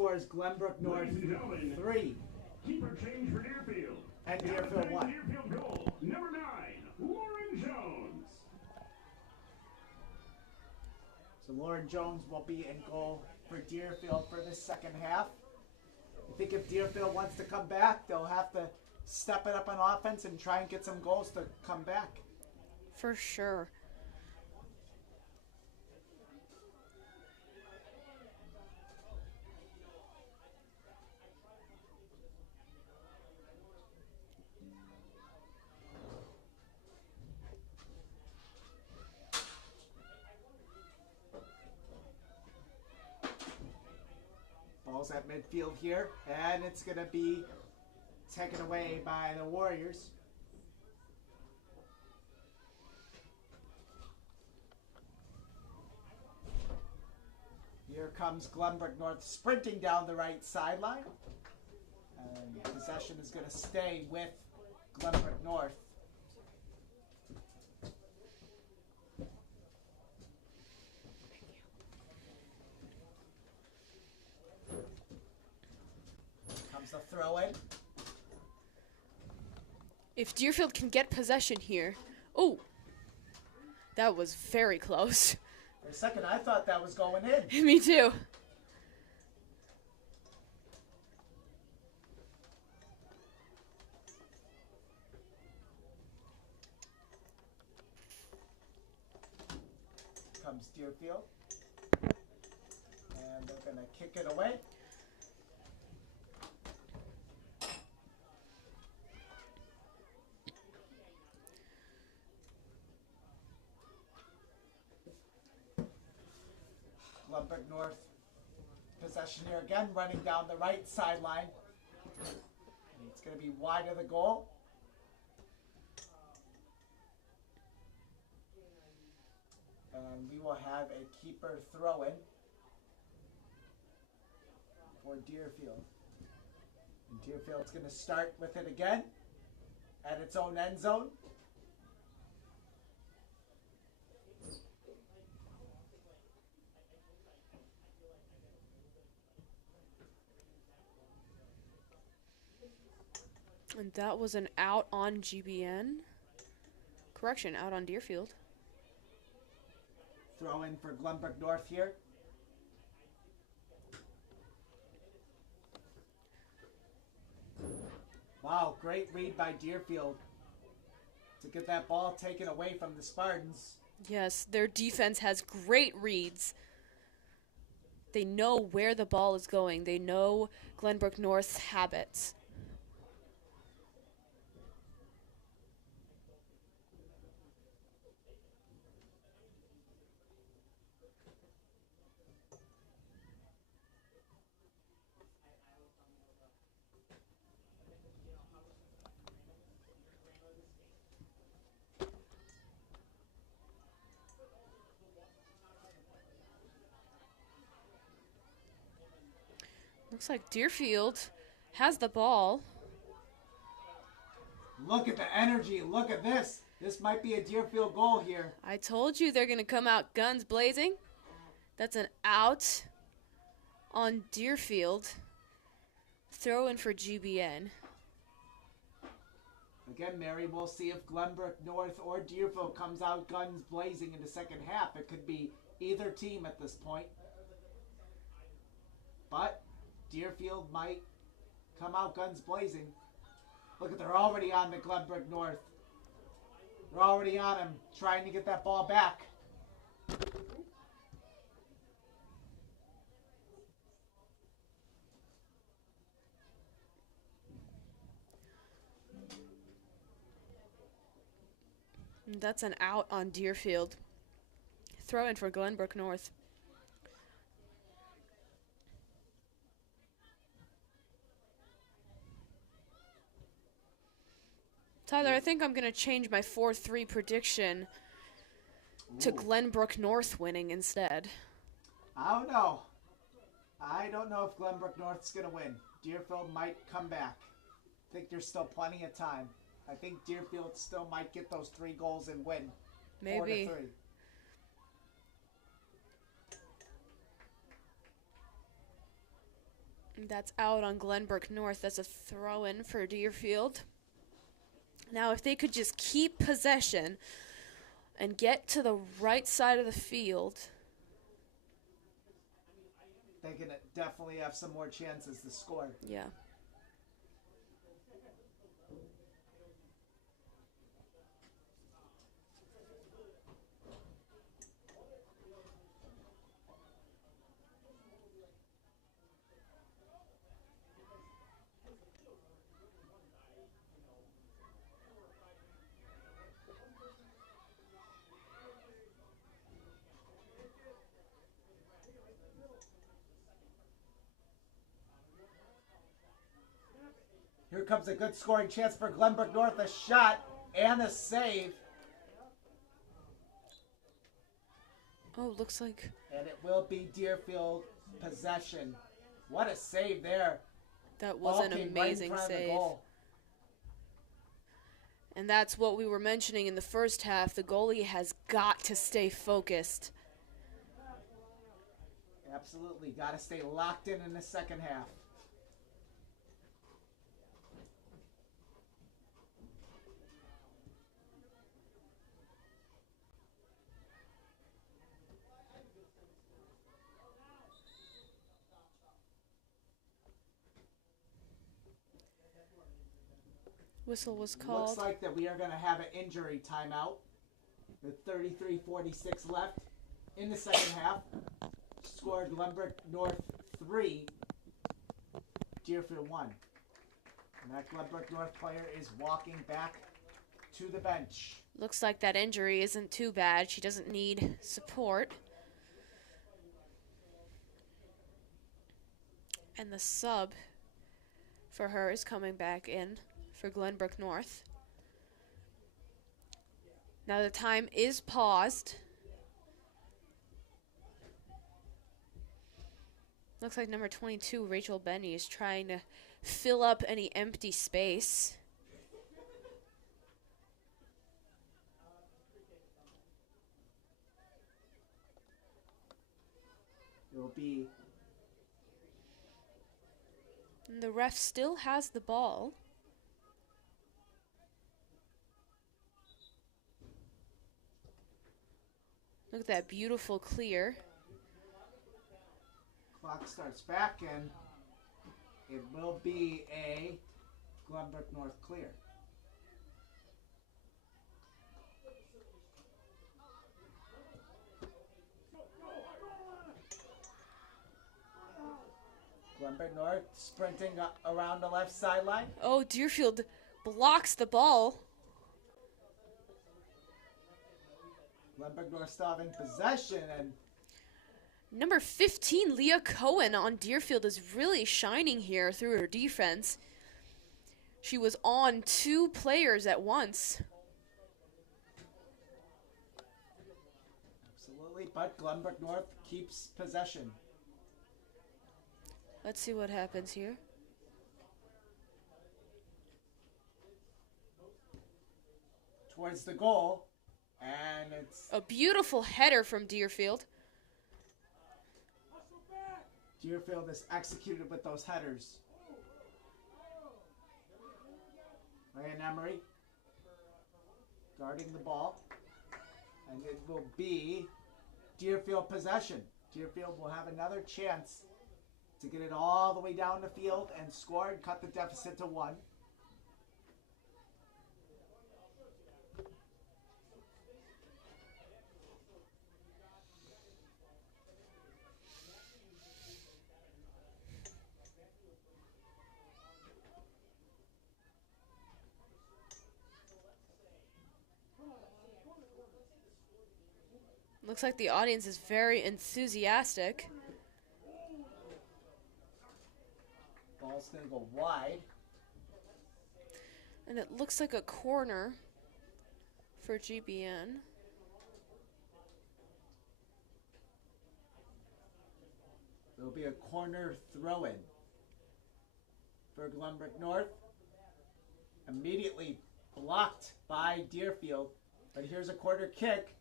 score is Glenbrook North Ladies and gentlemen, 3. keeper change for Deerfield. And Deerfield 1. Deerfield goal, number 9, Lauren Jones. So Lauren Jones will be in goal for Deerfield for this second half. I think if Deerfield wants to come back, they'll have to step it up on offense and try and get some goals to come back. For sure. Ball's at midfield here, and it's going to be taken away by the Warriors. Here comes Glenbrook North sprinting down the right sideline. And possession is going to stay with Glenbrook North. Comes the throw in. If Deerfield can get possession here. Oh, that was very close. For a second, I thought that was going in. Me too. Comes Deerfield. And they're going to kick it away. Glenbrook North possession here again, running down the right sideline. It's going to be wide of the goal. And we will have a keeper throw in for Deerfield. And Deerfield's going to start with it again at its own end zone. And that was an out on GBN. Correction, out on Deerfield. Throw in for Glenbrook North here. Wow, great read by Deerfield to get that ball taken away from the Spartans. Yes, their defense has great reads. They know where the ball is going. They know Glenbrook North's habits. Looks like Deerfield has the ball. Look at the energy. Look at this. This might be a Deerfield goal here. I told you they're going to come out guns blazing. That's an out on Deerfield. Throw in for GBN. Again, Mary, we'll see if Glenbrook North or Deerfield comes out guns blazing in the second half. It could be either team at this point. But Deerfield might come out guns blazing. Look at, they're already on the Glenbrook North. They're already on him, trying to get that ball back. And that's an out on Deerfield. Throw in for Glenbrook North. Tyler, I think I'm going to change my 4-3 prediction to Glenbrook North winning instead. I don't know. I don't know if Glenbrook North's going to win. Deerfield might come back. I think there's still plenty of time. I think Deerfield still might get those 3 goals and win. Maybe. 4-3. That's out on Glenbrook North. That's a throw-in for Deerfield. Now, if they could just keep possession and get to the right side of the field. They can definitely have some more chances to score. Yeah. Here comes a good scoring chance for Glenbrook North. A shot and a save. Oh, looks like... And it will be Deerfield possession. What a save there. That was an amazing save. And that's what we were mentioning in the first half. The goalie has got to stay focused. Absolutely. Got to stay locked in the second half. Whistle was called. Looks like that we are going to have an injury timeout with 33:46 left in the second half. Scored Glenbrook North 3, Deerfield 1. And that Glenbrook North player is walking back to the bench. Looks like that injury isn't too bad. She doesn't need support. And the sub for her is coming back in for Glenbrook North. Now the time is paused. Looks like number 22, Rachel Benny, is trying to fill up any empty space. It will be... And the ref still has the ball. Look at that beautiful clear. Clock starts back, and it will be a Glenbrook North clear. Glenbrook North sprinting around the left sideline. Oh, Deerfield blocks the ball. Glenbrook North still in possession, and Number 15, Leah Cohen on Deerfield, is really shining here through her defense. She was on two players at once. absolutely, but Glenbrook North keeps possession. Let's see what happens here. Towards the goal, and it's A beautiful header from Deerfield. Deerfield is executed with those headers. Ryan Emery guarding the ball, and it will be Deerfield possession. Deerfield will have another chance to get it all the way down the field and score and cut the deficit to 1. Looks like the audience is very enthusiastic. Ball's going to go wide. And it looks like a corner for GBN. There'll be a corner throw-in for Glenbrook North. Immediately blocked by Deerfield. But here's a corner kick.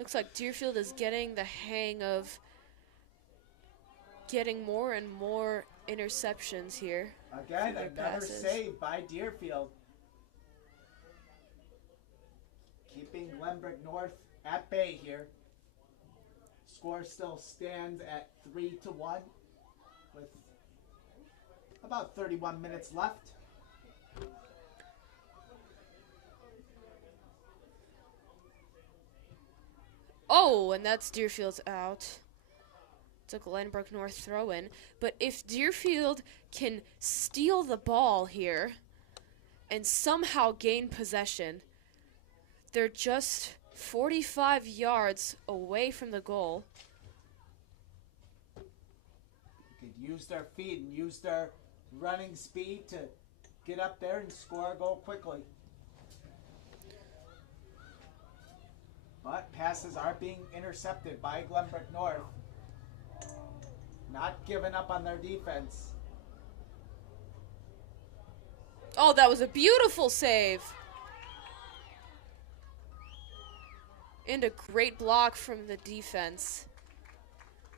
Looks like Deerfield is getting the hang of getting more and more interceptions here. Again, for their another passes. save by Deerfield. Keeping Glenbrook North at bay here. Score still stands at 3-1 with about 31 minutes left. Oh, and that's Deerfield's out. It's a Glenbrook North throw-in. But if Deerfield can steal the ball here and somehow gain possession, they're just 45 yards away from the goal. Could use their feet and use their running speed to get up there and score a goal quickly. But passes are being intercepted by Glenbrook North. Not giving up on their defense. Oh, that was a beautiful save. And a great block from the defense.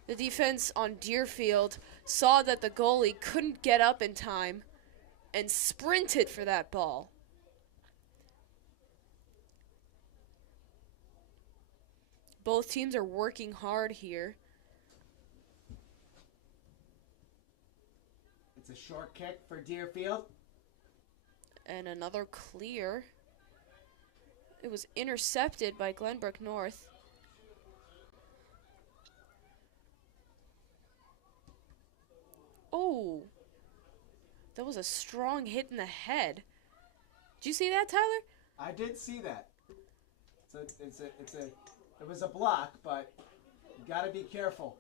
The defense on Deerfield saw that the goalie couldn't get up in time and sprinted for that ball. Both teams are working hard here. It's a short kick for Deerfield. And another clear. It was intercepted by Glenbrook North. Oh, that was a strong hit in the head. Did you see that, Tyler? I did see that. It was a block, but you got to be careful.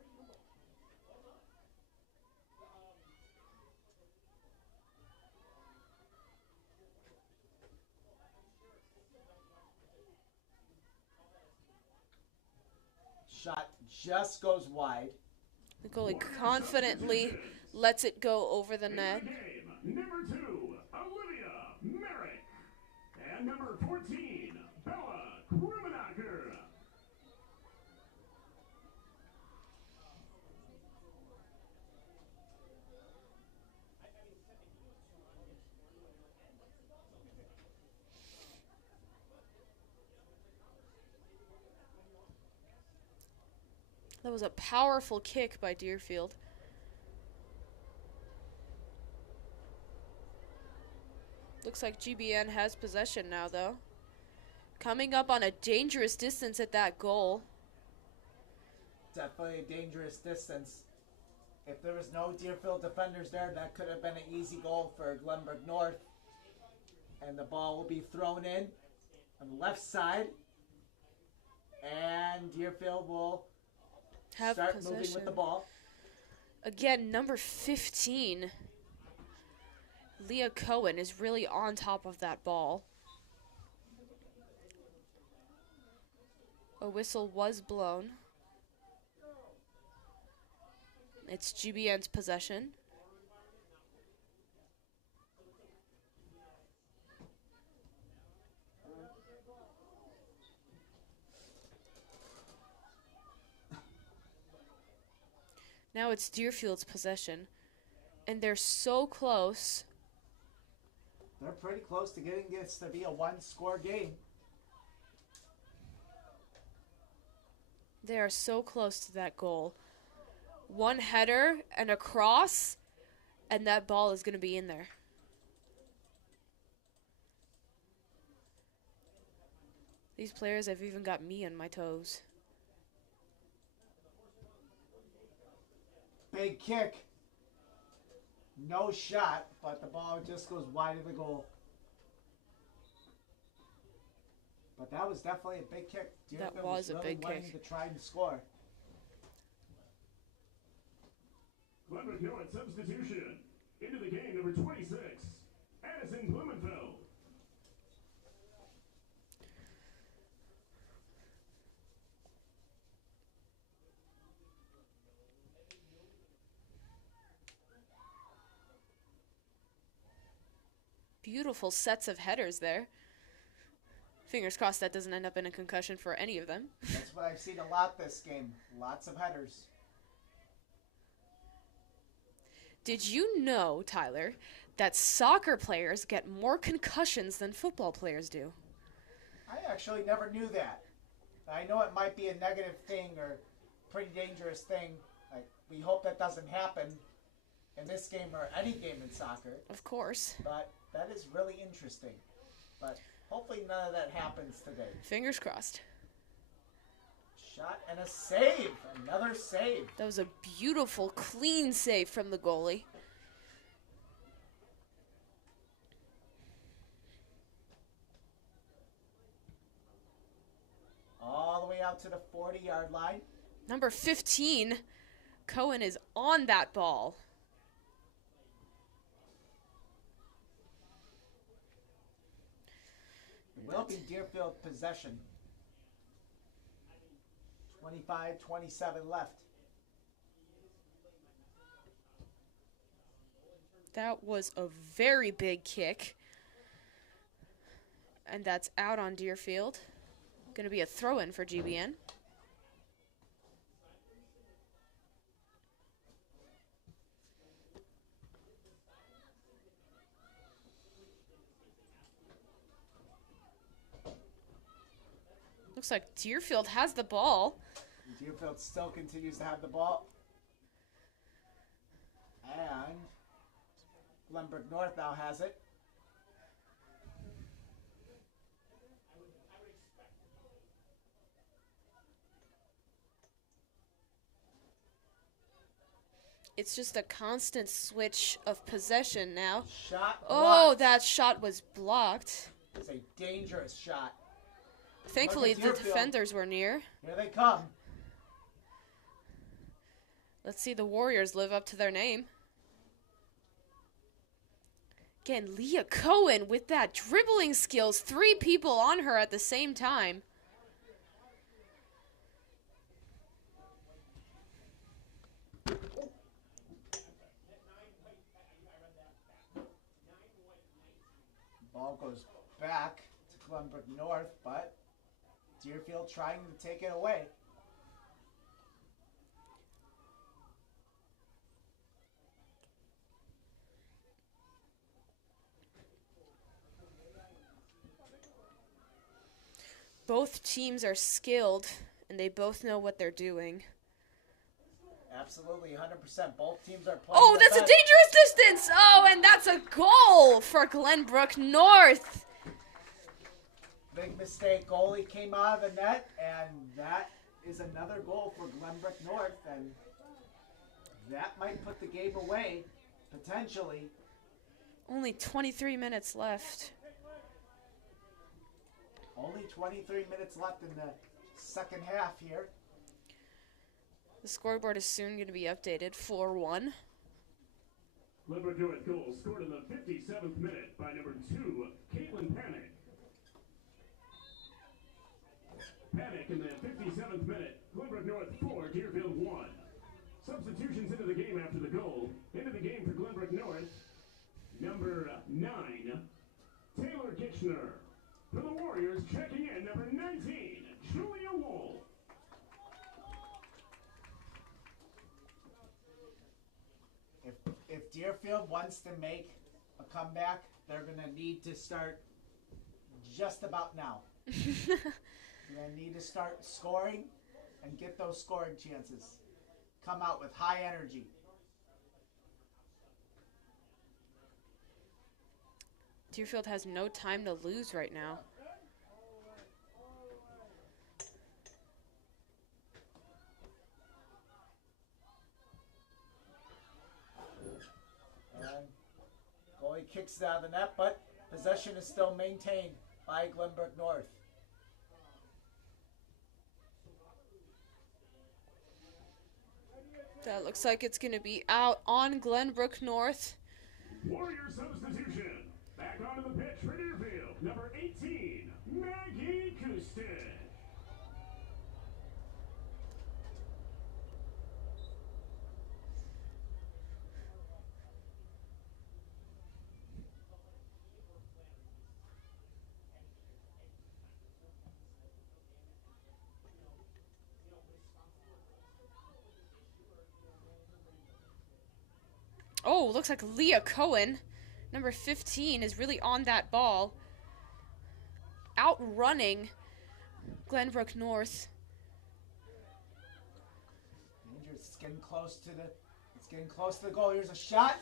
Shot just goes wide. The goalie confidently lets it go over the net. Game number 2, Olivia Merrick. And number 14, Bella Krumenacker. That was a powerful kick by Deerfield. Looks like GBN has possession now, though. Coming up on a dangerous distance at that goal. Definitely a dangerous distance. If there was no Deerfield defenders there, that could have been an easy goal for Glenbrook North. And the ball will be thrown in on the left side. And Deerfield will Have start possession. moving with the ball. Again, number 15. Leah Cohen is really on top of that ball. A whistle was blown. It's GBN's possession. Now it's Deerfield's possession. And they're so close. They're pretty close to getting this to be a one-score game. They are so close to that goal. One header and a cross, and that ball is going to be in there. These players have even got me on my toes. Big kick. No shot, but the ball just goes wide of the goal. But that was definitely a big kick. That Deerfield was a really big wanting kick. to try and score. Glenbrook North substitution. Into the game, number 26, Addison Blumenfeld. Beautiful sets of headers there. Fingers crossed that doesn't end up in a concussion for any of them. That's what I've seen a lot this game. Lots of headers. Did you know, Tyler, that soccer players get more concussions than football players do? I actually never knew that. I know it might be a negative thing or pretty dangerous thing. Like, we hope that doesn't happen in this game or any game in soccer. Of course. But that is really interesting. But hopefully none of that happens today. Fingers crossed. Shot and a save. Another save. That was a beautiful, clean save from the goalie. All the way out to the 40-yard line. Number 15, Cohen is on that ball. It will be Deerfield possession. 25-27 left. That was a very big kick. And that's out on Deerfield. Going to be a throw-in for GBN. Looks like Deerfield has the ball. Deerfield still continues to have the ball. And Glenbrook North now has it. It's just a constant switch of possession now. Shot Oh, blocked. that shot was blocked. It's a dangerous shot. Thankfully, the Deerfield. defenders were near. Here they come. Let's see the Warriors live up to their name. Again, Leah Cohen with that dribbling skills. 3 people on her at the same time. Ball goes back to Glenbrook North, but Deerfield trying to take it away. Both teams are skilled, and they both know what they're doing. Absolutely, 100%. Both teams are playing. Oh, their that's a best. dangerous distance! Oh, and that's a goal for Glenbrook North. Big mistake. Goalie came out of the net, and that is another goal for Glenbrook North, and that might put the game away, potentially. Only 23 minutes left. Only 23 minutes left in the second half here. The scoreboard is soon going to be updated. 4-1. Glenbrook North goal scored in the 57th minute by number 2, Caitlin Panic. Panic in the 57th minute. Glenbrook North 4, Deerfield 1. Substitutions into the game after the goal. Into the game for Glenbrook North, number 9, Taylor Kitchener. For the Warriors, checking in, number 19, Julia Wolf. If Deerfield wants to make a comeback, they're going to need to start just about now. They're going to need to start scoring and get those scoring chances. Come out with high energy. Deerfield has no time to lose right now. And goalie kicks it out of the net, but possession is still maintained by Glenbrook North. That looks like it's going to be out on Glenbrook North. Warrior substitution. Back onto the pitch for Deerfield, number 18, Maggie Kustin. Oh, Oh, looks like Leah Cohen, number 15, is really on that ball. Outrunning Glenbrook North. Danger, it's getting close to the goal. Here's a shot.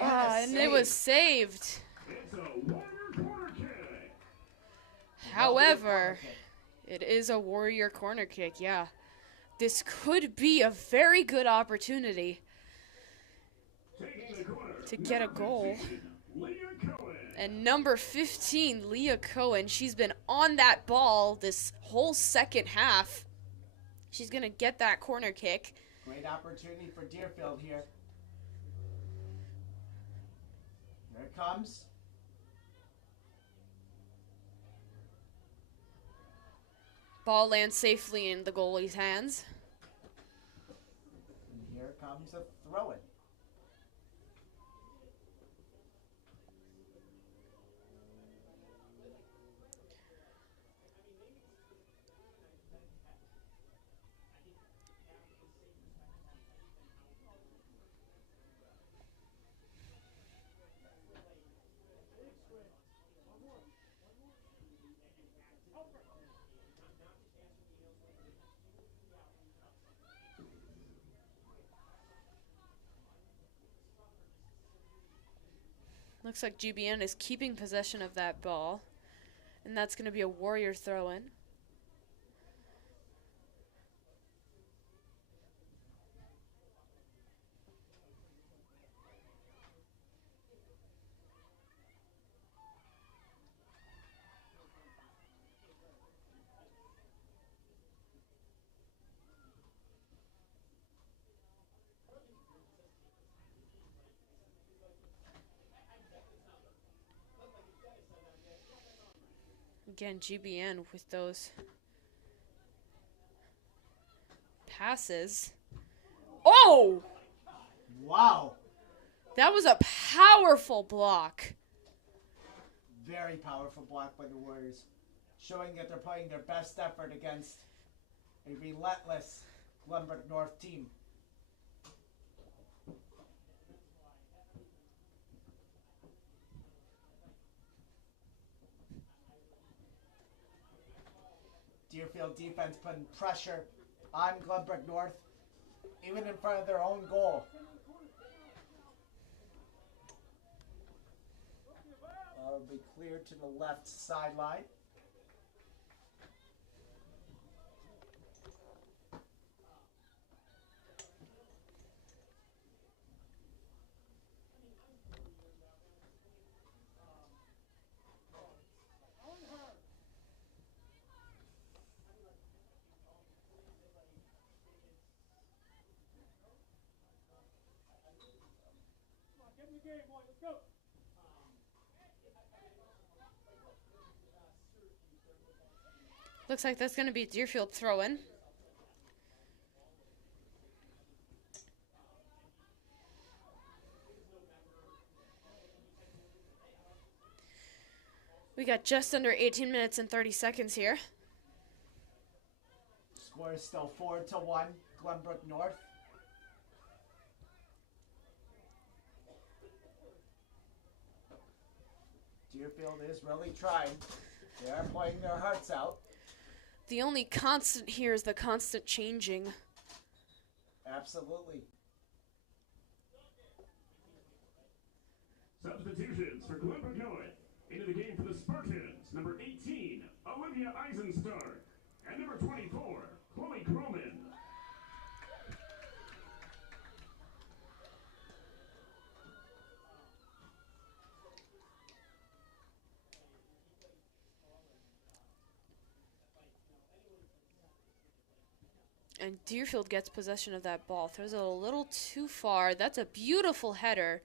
And it was saved. It's a Warrior corner kick. However, it is a Warrior corner kick, yeah. This could be a very good opportunity Taking the corner, to get a goal. 15, Leah Cohen. And number 15, Leah Cohen, she's been on that ball this whole second half. She's going to get that corner kick. Great opportunity for Deerfield here. There it comes. Ball lands safely in the goalie's hands. And here comes a throw-in. Looks like GBN is keeping possession of that ball. And that's going to be a Warrior throw-in. Again, GBN with those passes. Oh! Wow. That was a powerful block. Very powerful block by the Warriors. Showing that they're putting their best effort against a relentless Glenbrook North team. Deerfield defense putting pressure on Glenbrook North, even in front of their own goal. Will be cleared to the left sideline. Looks like that's going to be Deerfield throw-in. We got just under 18 minutes and 30 seconds here. Score is still 4-1, Glenbrook North. Deerfield is really trying. They are playing their hearts out. The only constant here is the constant changing. Absolutely. Substitutions for Glenbrook North. Into the game for the Spartans, number 18, Olivia Eisenstark, and number 24, Chloe Croman. And Deerfield gets possession of that ball. Throws it a little too far. That's a beautiful header.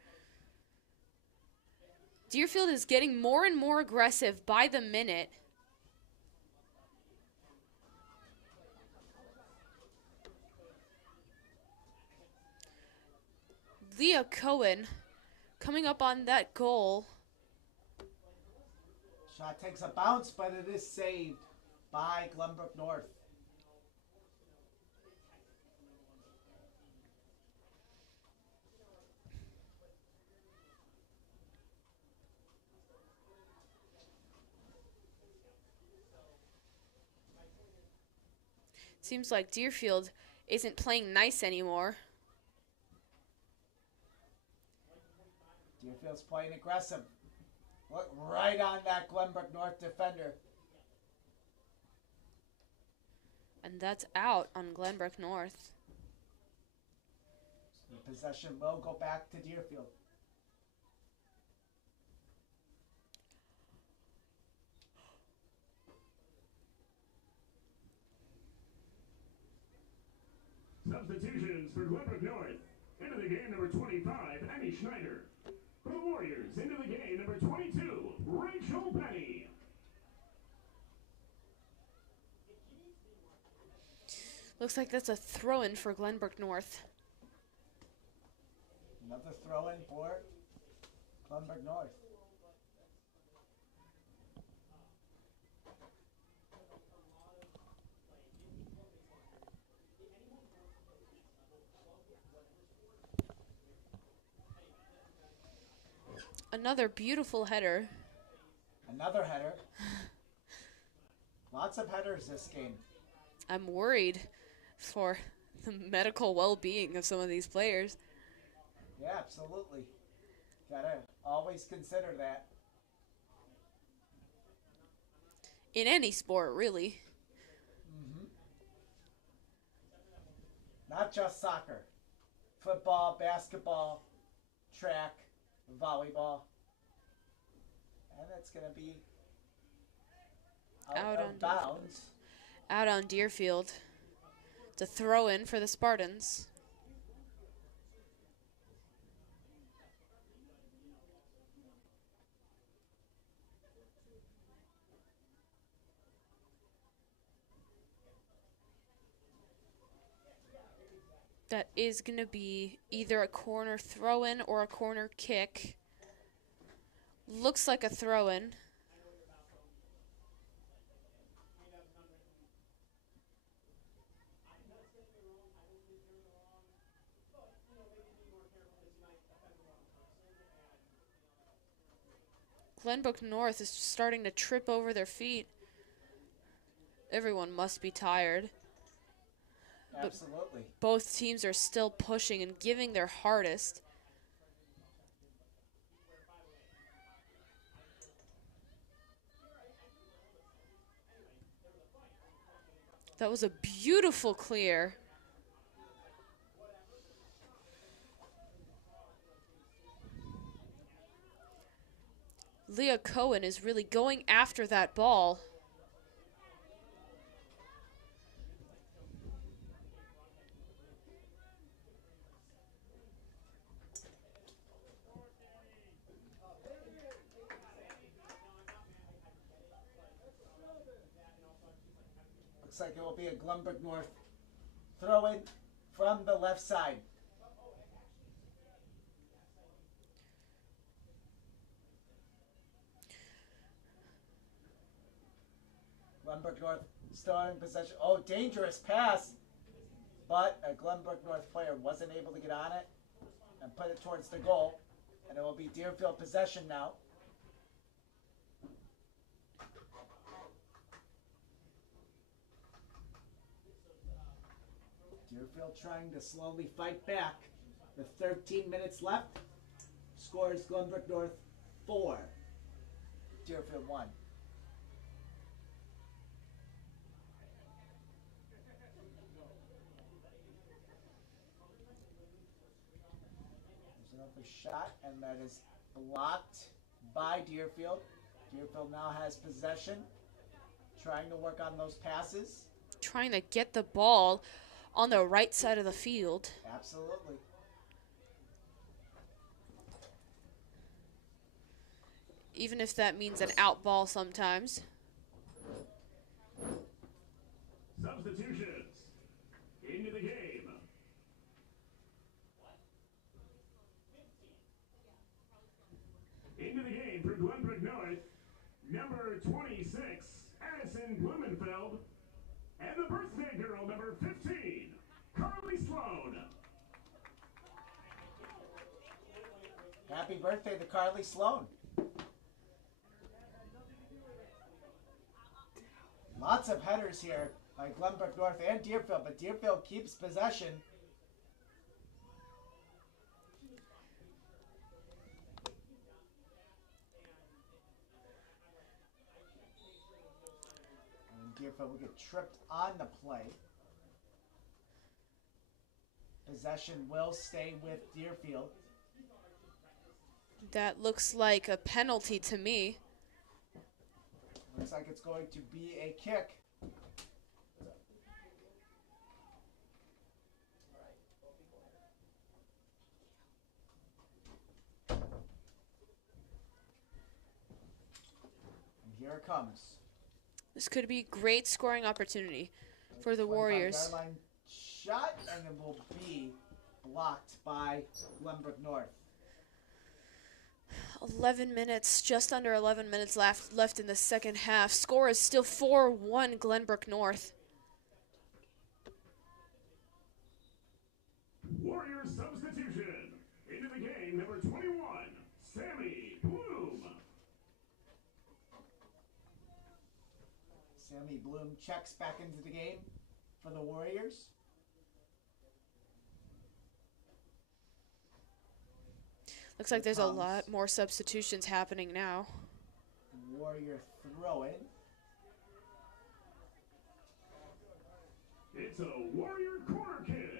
Deerfield is getting more and more aggressive by the minute. Leah Cohen coming up on that goal. Shot takes a bounce, but it is saved by Glenbrook North. Seems like Deerfield isn't playing nice anymore. Deerfield's playing aggressive. Look right on that Glenbrook North defender. And that's out on Glenbrook North. The possession will go back to Deerfield. Substitutions for Glenbrook North. Into the game, number 25, Annie Schneider. For the Warriors, into the game, number 22, Rachel Penny. Looks like that's a throw-in for Glenbrook North. Another throw-in for Glenbrook North. Another beautiful header. Another header. Lots of headers this game. I'm worried for the medical well-being of some of these players. Yeah, absolutely. Gotta always consider that. In any sport, really. Not just soccer. Football, basketball, track, volleyball. And it's going to be out of bounds. Out on Deerfield. It's a throw-in for the Spartans. That is going to be either a corner throw-in or a corner kick. Looks like a throw-in. Glenbrook North is starting to trip over their feet. Everyone must be tired. Absolutely. But both teams are still pushing and giving their hardest. That was a beautiful clear. Leah Cohen is really going after that ball. Looks like it will be a Glenbrook North throw-in from the left side. Glenbrook North still in possession. Oh, dangerous pass. But a Glenbrook North player wasn't able to get on it and put it towards the goal. And it will be Deerfield possession now. Deerfield trying to slowly fight back. With 13 minutes left, scores Glenbrook North 4, Deerfield 1. There's another shot, and that is blocked by Deerfield. Deerfield now has possession, trying to work on those passes. Trying to get the ball on the right side of the field. Absolutely. Even if that means an out ball sometimes. Substitutions. Into the game. Into the game for Glenbrook North, number 26, Addison Blumenfeld, and the birthday girl, number 15, Carly Sloan. Happy birthday to Carly Sloan. Lots of headers here by Glenbrook North and Deerfield, but Deerfield keeps possession. And Deerfield will get tripped on the play. Possession will stay with Deerfield. That looks like a penalty to me. Looks like it's going to be a kick. And here it comes. This could be a great scoring opportunity for the Warriors. 25-yard line shot, and it will be blocked by Glenbrook North. 11 minutes, just under 11 minutes left in the second half. Score is still 4-1 Glenbrook North. Warriors substitution. Into the game, number 21, Sammy Bloom. Sammy Bloom checks back into the game for the Warriors. Looks like there's a lot more substitutions happening now. Warrior throw in. It's a Warrior corner kick.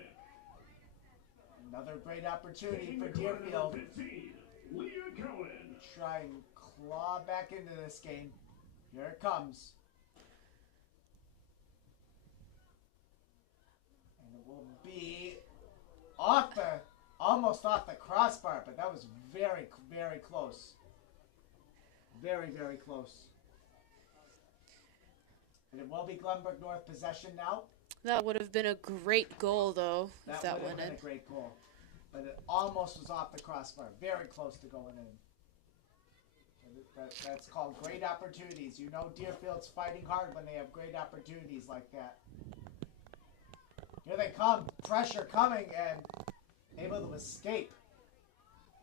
Another great opportunity Taking for the corner, Deerfield. number 15, Leah Cohen. Try and claw back into this game. Here it comes. And it will be almost off the crossbar, but that was very, very close. Very, very close. And it will be Glenbrook North possession now. That would have been a great goal, though, if that would went have in. been a great goal. But it almost was off the crossbar. Very close to going in. That's called great opportunities. You know Deerfield's fighting hard when they have great opportunities like that. Here they come. Pressure coming and able to escape.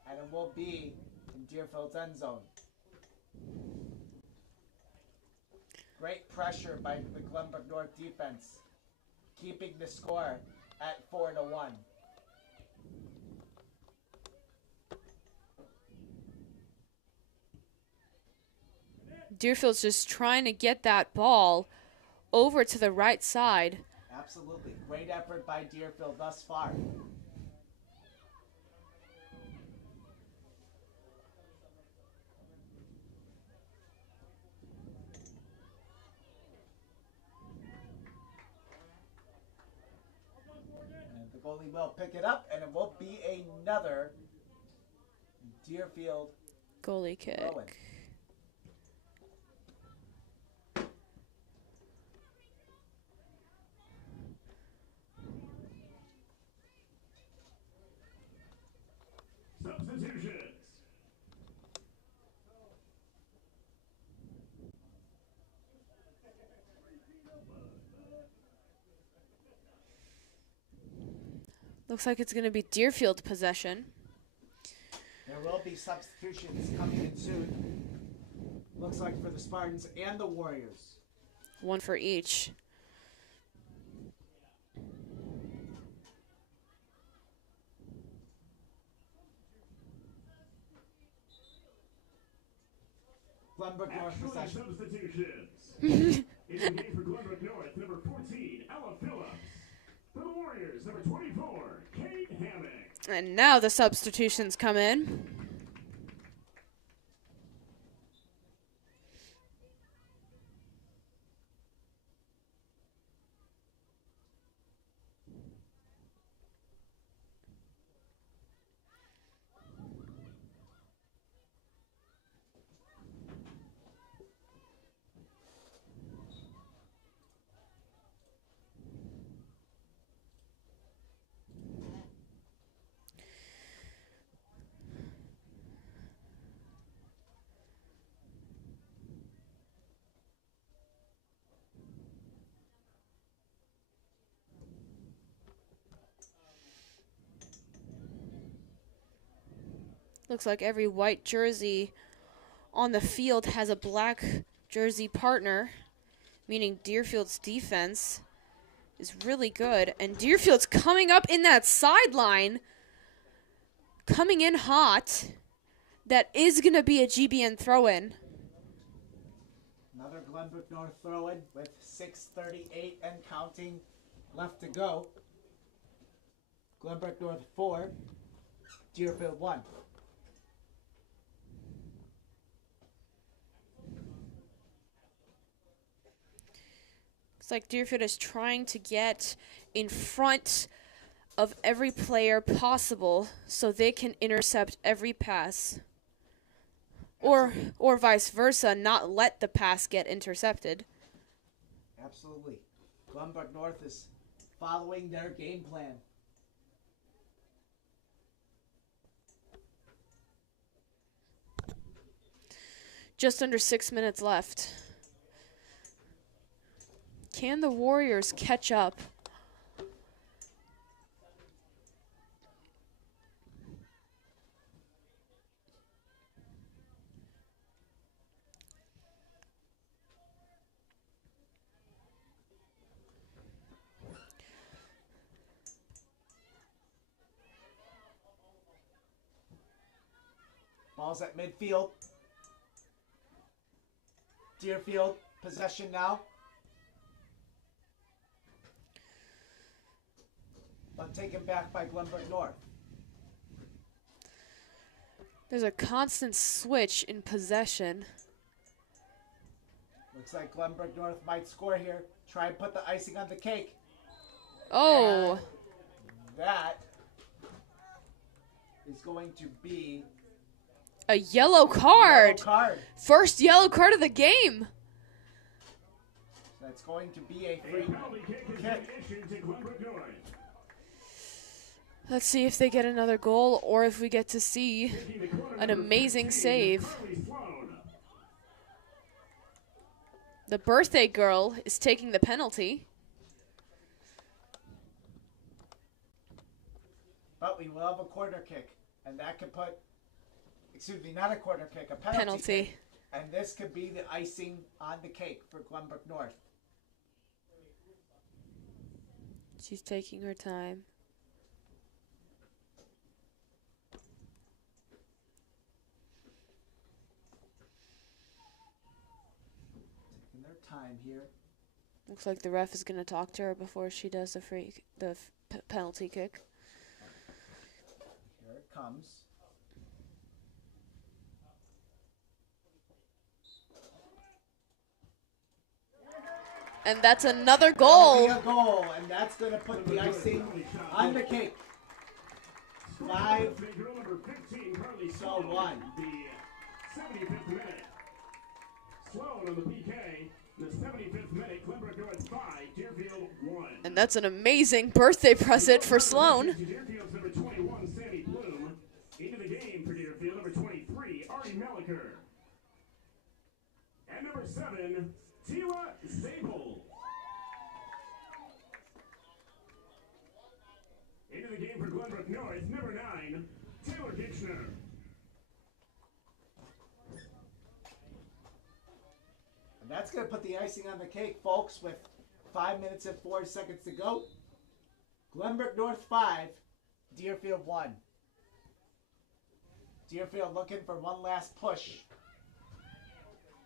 And it will be in Deerfield's end zone. Great pressure by the Glenbrook North defense. Keeping the score at 4-1. Deerfield's just trying to get that ball over to the right side. Absolutely. Great effort by Deerfield thus far. And the goalie will pick it up, and it will be another Deerfield Goalie kick. throw-in. Substitutions. Looks like it's going to be Deerfield possession. There will be substitutions coming in soon. Looks like for the Spartans and the Warriors. One for each. Glenbrook North Actually, possession. substitutions. In the game for Glenbrook North, number 14, Ella Phillips. For the Warriors, number 24, Kate Hammock. And now the substitutions come in. Looks like every white jersey on the field has a black jersey partner. meaning Deerfield's defense is really good. And Deerfield's coming up in that sideline, coming in hot. That is going to be a GBN throw-in. Another Glenbrook North throw-in with 6:38 and counting left to go. Glenbrook North 4, Deerfield 1. Looks like Deerfield is trying to get in front of every player possible so they can intercept every pass. Or vice versa, not let the pass get intercepted. Absolutely. Glenbrook North is following their game plan. Just under 6 minutes left. Can the Warriors catch up? Ball's at midfield. Deerfield, possession now. But taken back by Glenbrook North. There's a constant switch in possession. Looks like Glenbrook North might score here. Try and put the icing on the cake. Oh. And that is going to be A yellow card. yellow card. First yellow card of the game. That's going to be a free Penalty kick has kick. been issued to Glenbrook North. Let's see if they get another goal or if we get to see Taking the corner, an number amazing 15, save. Carly Sloan. The birthday girl is taking the penalty. But we will have a corner kick. And that could put, excuse me, not a corner kick, a penalty kick. And this could be the icing on the cake for Glenbrook North. She's taking her time. Taking their time here. Looks like the ref is going to talk to her before she does the penalty kick. Here it comes. And that's another That'll goal. be a goal, and that's going to put the icing on the cake. 5 Girl number 15, Carly so Sloan. 1. The 75th minute. Sloan on the PK. The 75th minute. Glenbrook North 5, Deerfield 1. And that's an amazing birthday present for Sloan. Deerfield's number 21, Sammy Bloom. Into the game for Deerfield, number 23, Artie Melliker. And number 7, Tila Zabel. Into the game for Glenbrook North, number 9, Taylor Kitchener. And that's going to put the icing on the cake, folks, with 5 minutes and 4 seconds to go. Glenbrook North 5, Deerfield 1. Deerfield looking for one last push.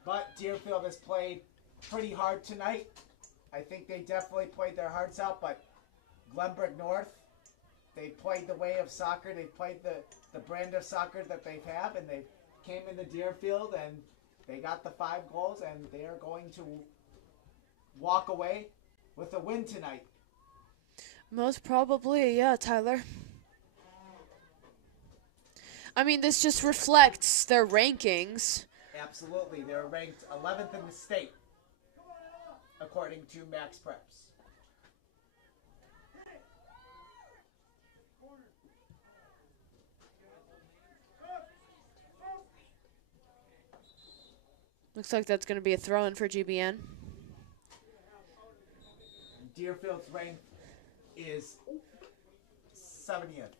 But Deerfield has played pretty hard tonight. I think they definitely played their hearts out, but Glenbrook North, they played the way of soccer. They played the brand of soccer that they have, and they came into Deerfield, and they got the 5 goals, and they are going to walk away with a win tonight. Most probably, yeah, Tyler. I mean, this just reflects their rankings. Absolutely. They're ranked 11th in the state, according to Max Preps. Looks like that's going to be a throw-in for GBN. Deerfield's rank is 70th.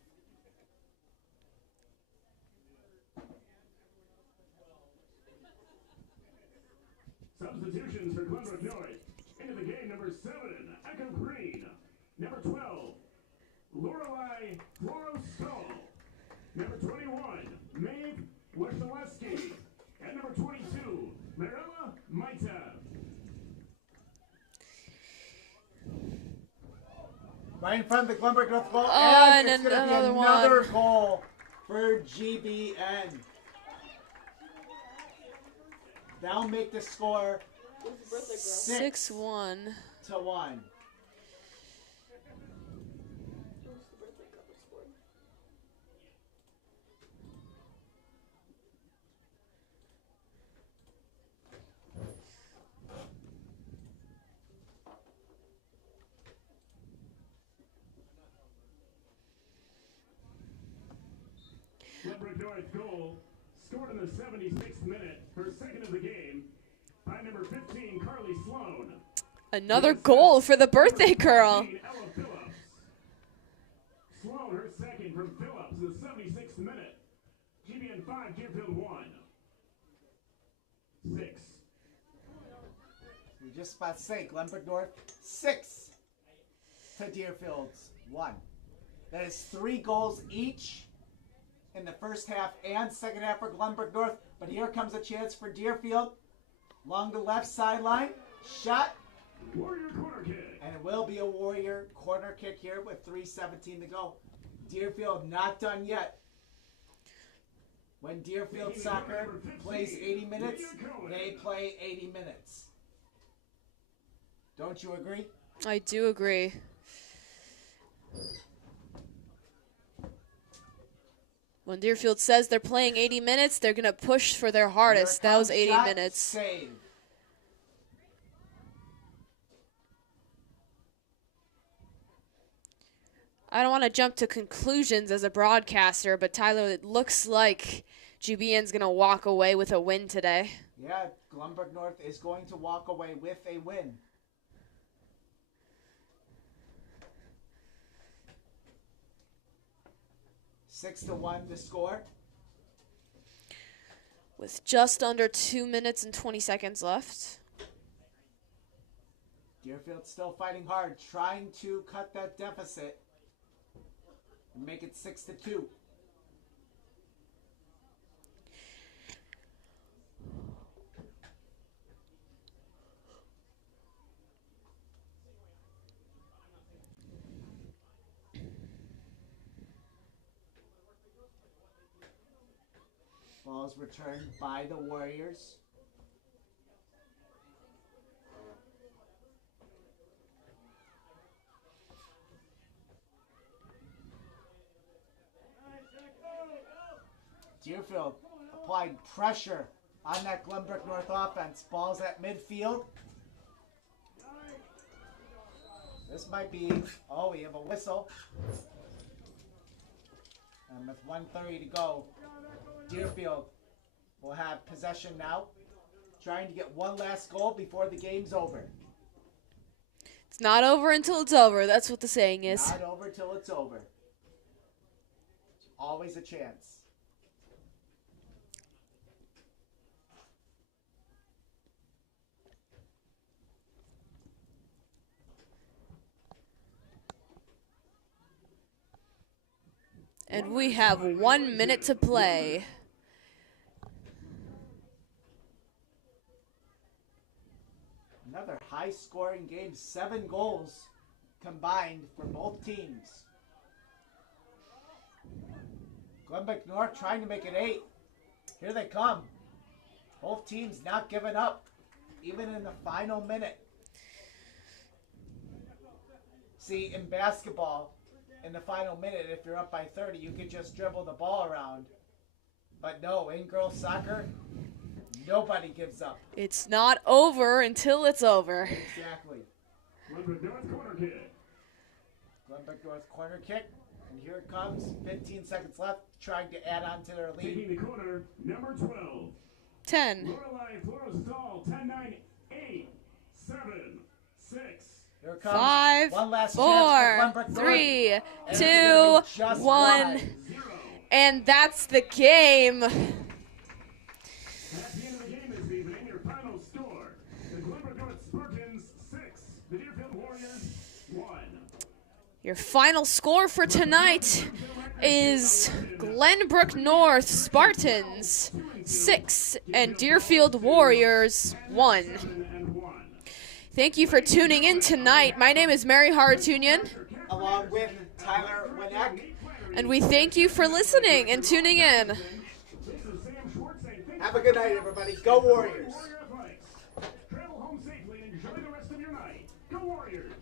Substitutions for Glenbrook North. 12, Lorelei Florostall. Number 21, Maeve Weshaleski. And number 22, Marilla Maita. Right in front of the Glenbrook North goal. Oh, and it's and going to be another another one. goal for GBN. That'll make the score 6-1. 6-1. Glenbrook North goal scored in the 76th minute, her second of the game, by number 15, Carly Sloan. Another goal for the birthday girl. 14, Ella Phillips. Sloan, her second from Phillips, the 76th minute. GBN 5, Deerfield 1. 6. We just about to say Glenbrook North 6 to Deerfield's 1. That is 3 goals each in the first half and second half for Glenbrook North. But here comes a chance for Deerfield along the left sideline. Shot. Warrior corner kick. And it will be a Warrior corner kick here with 3:17 to go. Deerfield not done yet. When Deerfield soccer plays 80 minutes, they play 80 minutes. Don't you agree? I do agree. When Deerfield says they're playing 80 minutes, they're going to push for their hardest. That was 80 Shot, minutes. Save. I don't want to jump to conclusions as a broadcaster, but Tyler, it looks like GBN's going to walk away with a win today. Yeah, Glenbrook North is going to walk away with a win. Six to 1 to score. With just under 2 minutes and 20 seconds left. Deerfield still fighting hard, trying to cut that deficit and make it 6 to 2. Ball is returned by the Warriors. Deerfield applied pressure on that Glenbrook North offense. Ball's at midfield. This might be, oh, we have a whistle. And with 1:30 to go, Deerfield will have possession now, trying to get one last goal before the game's over. It's not over until it's over. That's what the saying is. Not over till it's over. Always a chance. And we have 1 minute to play. Another high-scoring game. 7 goals combined for both teams. Glenbrook North trying to make it 8. Here they come. Both teams not giving up, even in the final minute. See, in basketball, in the final minute, if you're up by 30, you can just dribble the ball around. But no, in girls soccer, nobody gives up. It's not over until it's over. Exactly. Glenbrook North corner kick. Glenbrook North corner kick. And here it comes. 15 seconds left. Trying to add on to their lead. Taking the corner, number 12. 10. Lorelei Florostall, 10-9, 8, 7, 6. Here it comes. 5, One last 4, chance for Glenbrook 3, North. And 2, it's gonna be just 1. 0. And that's the game. At the end of the game this evening, your final score. The Glenbrook North Spartans 6, the Deerfield Warriors 1. Your final score for tonight is Glenbrook North Spartans 6 and Deerfield Warriors 1. Thank you for tuning in tonight. My name is Mary Haratunian. Along with Tyler Winnick. And we thank you for listening and tuning in. Have a good night, everybody. Go Warriors. Travel home safely and enjoy the rest of your night. Go Warriors.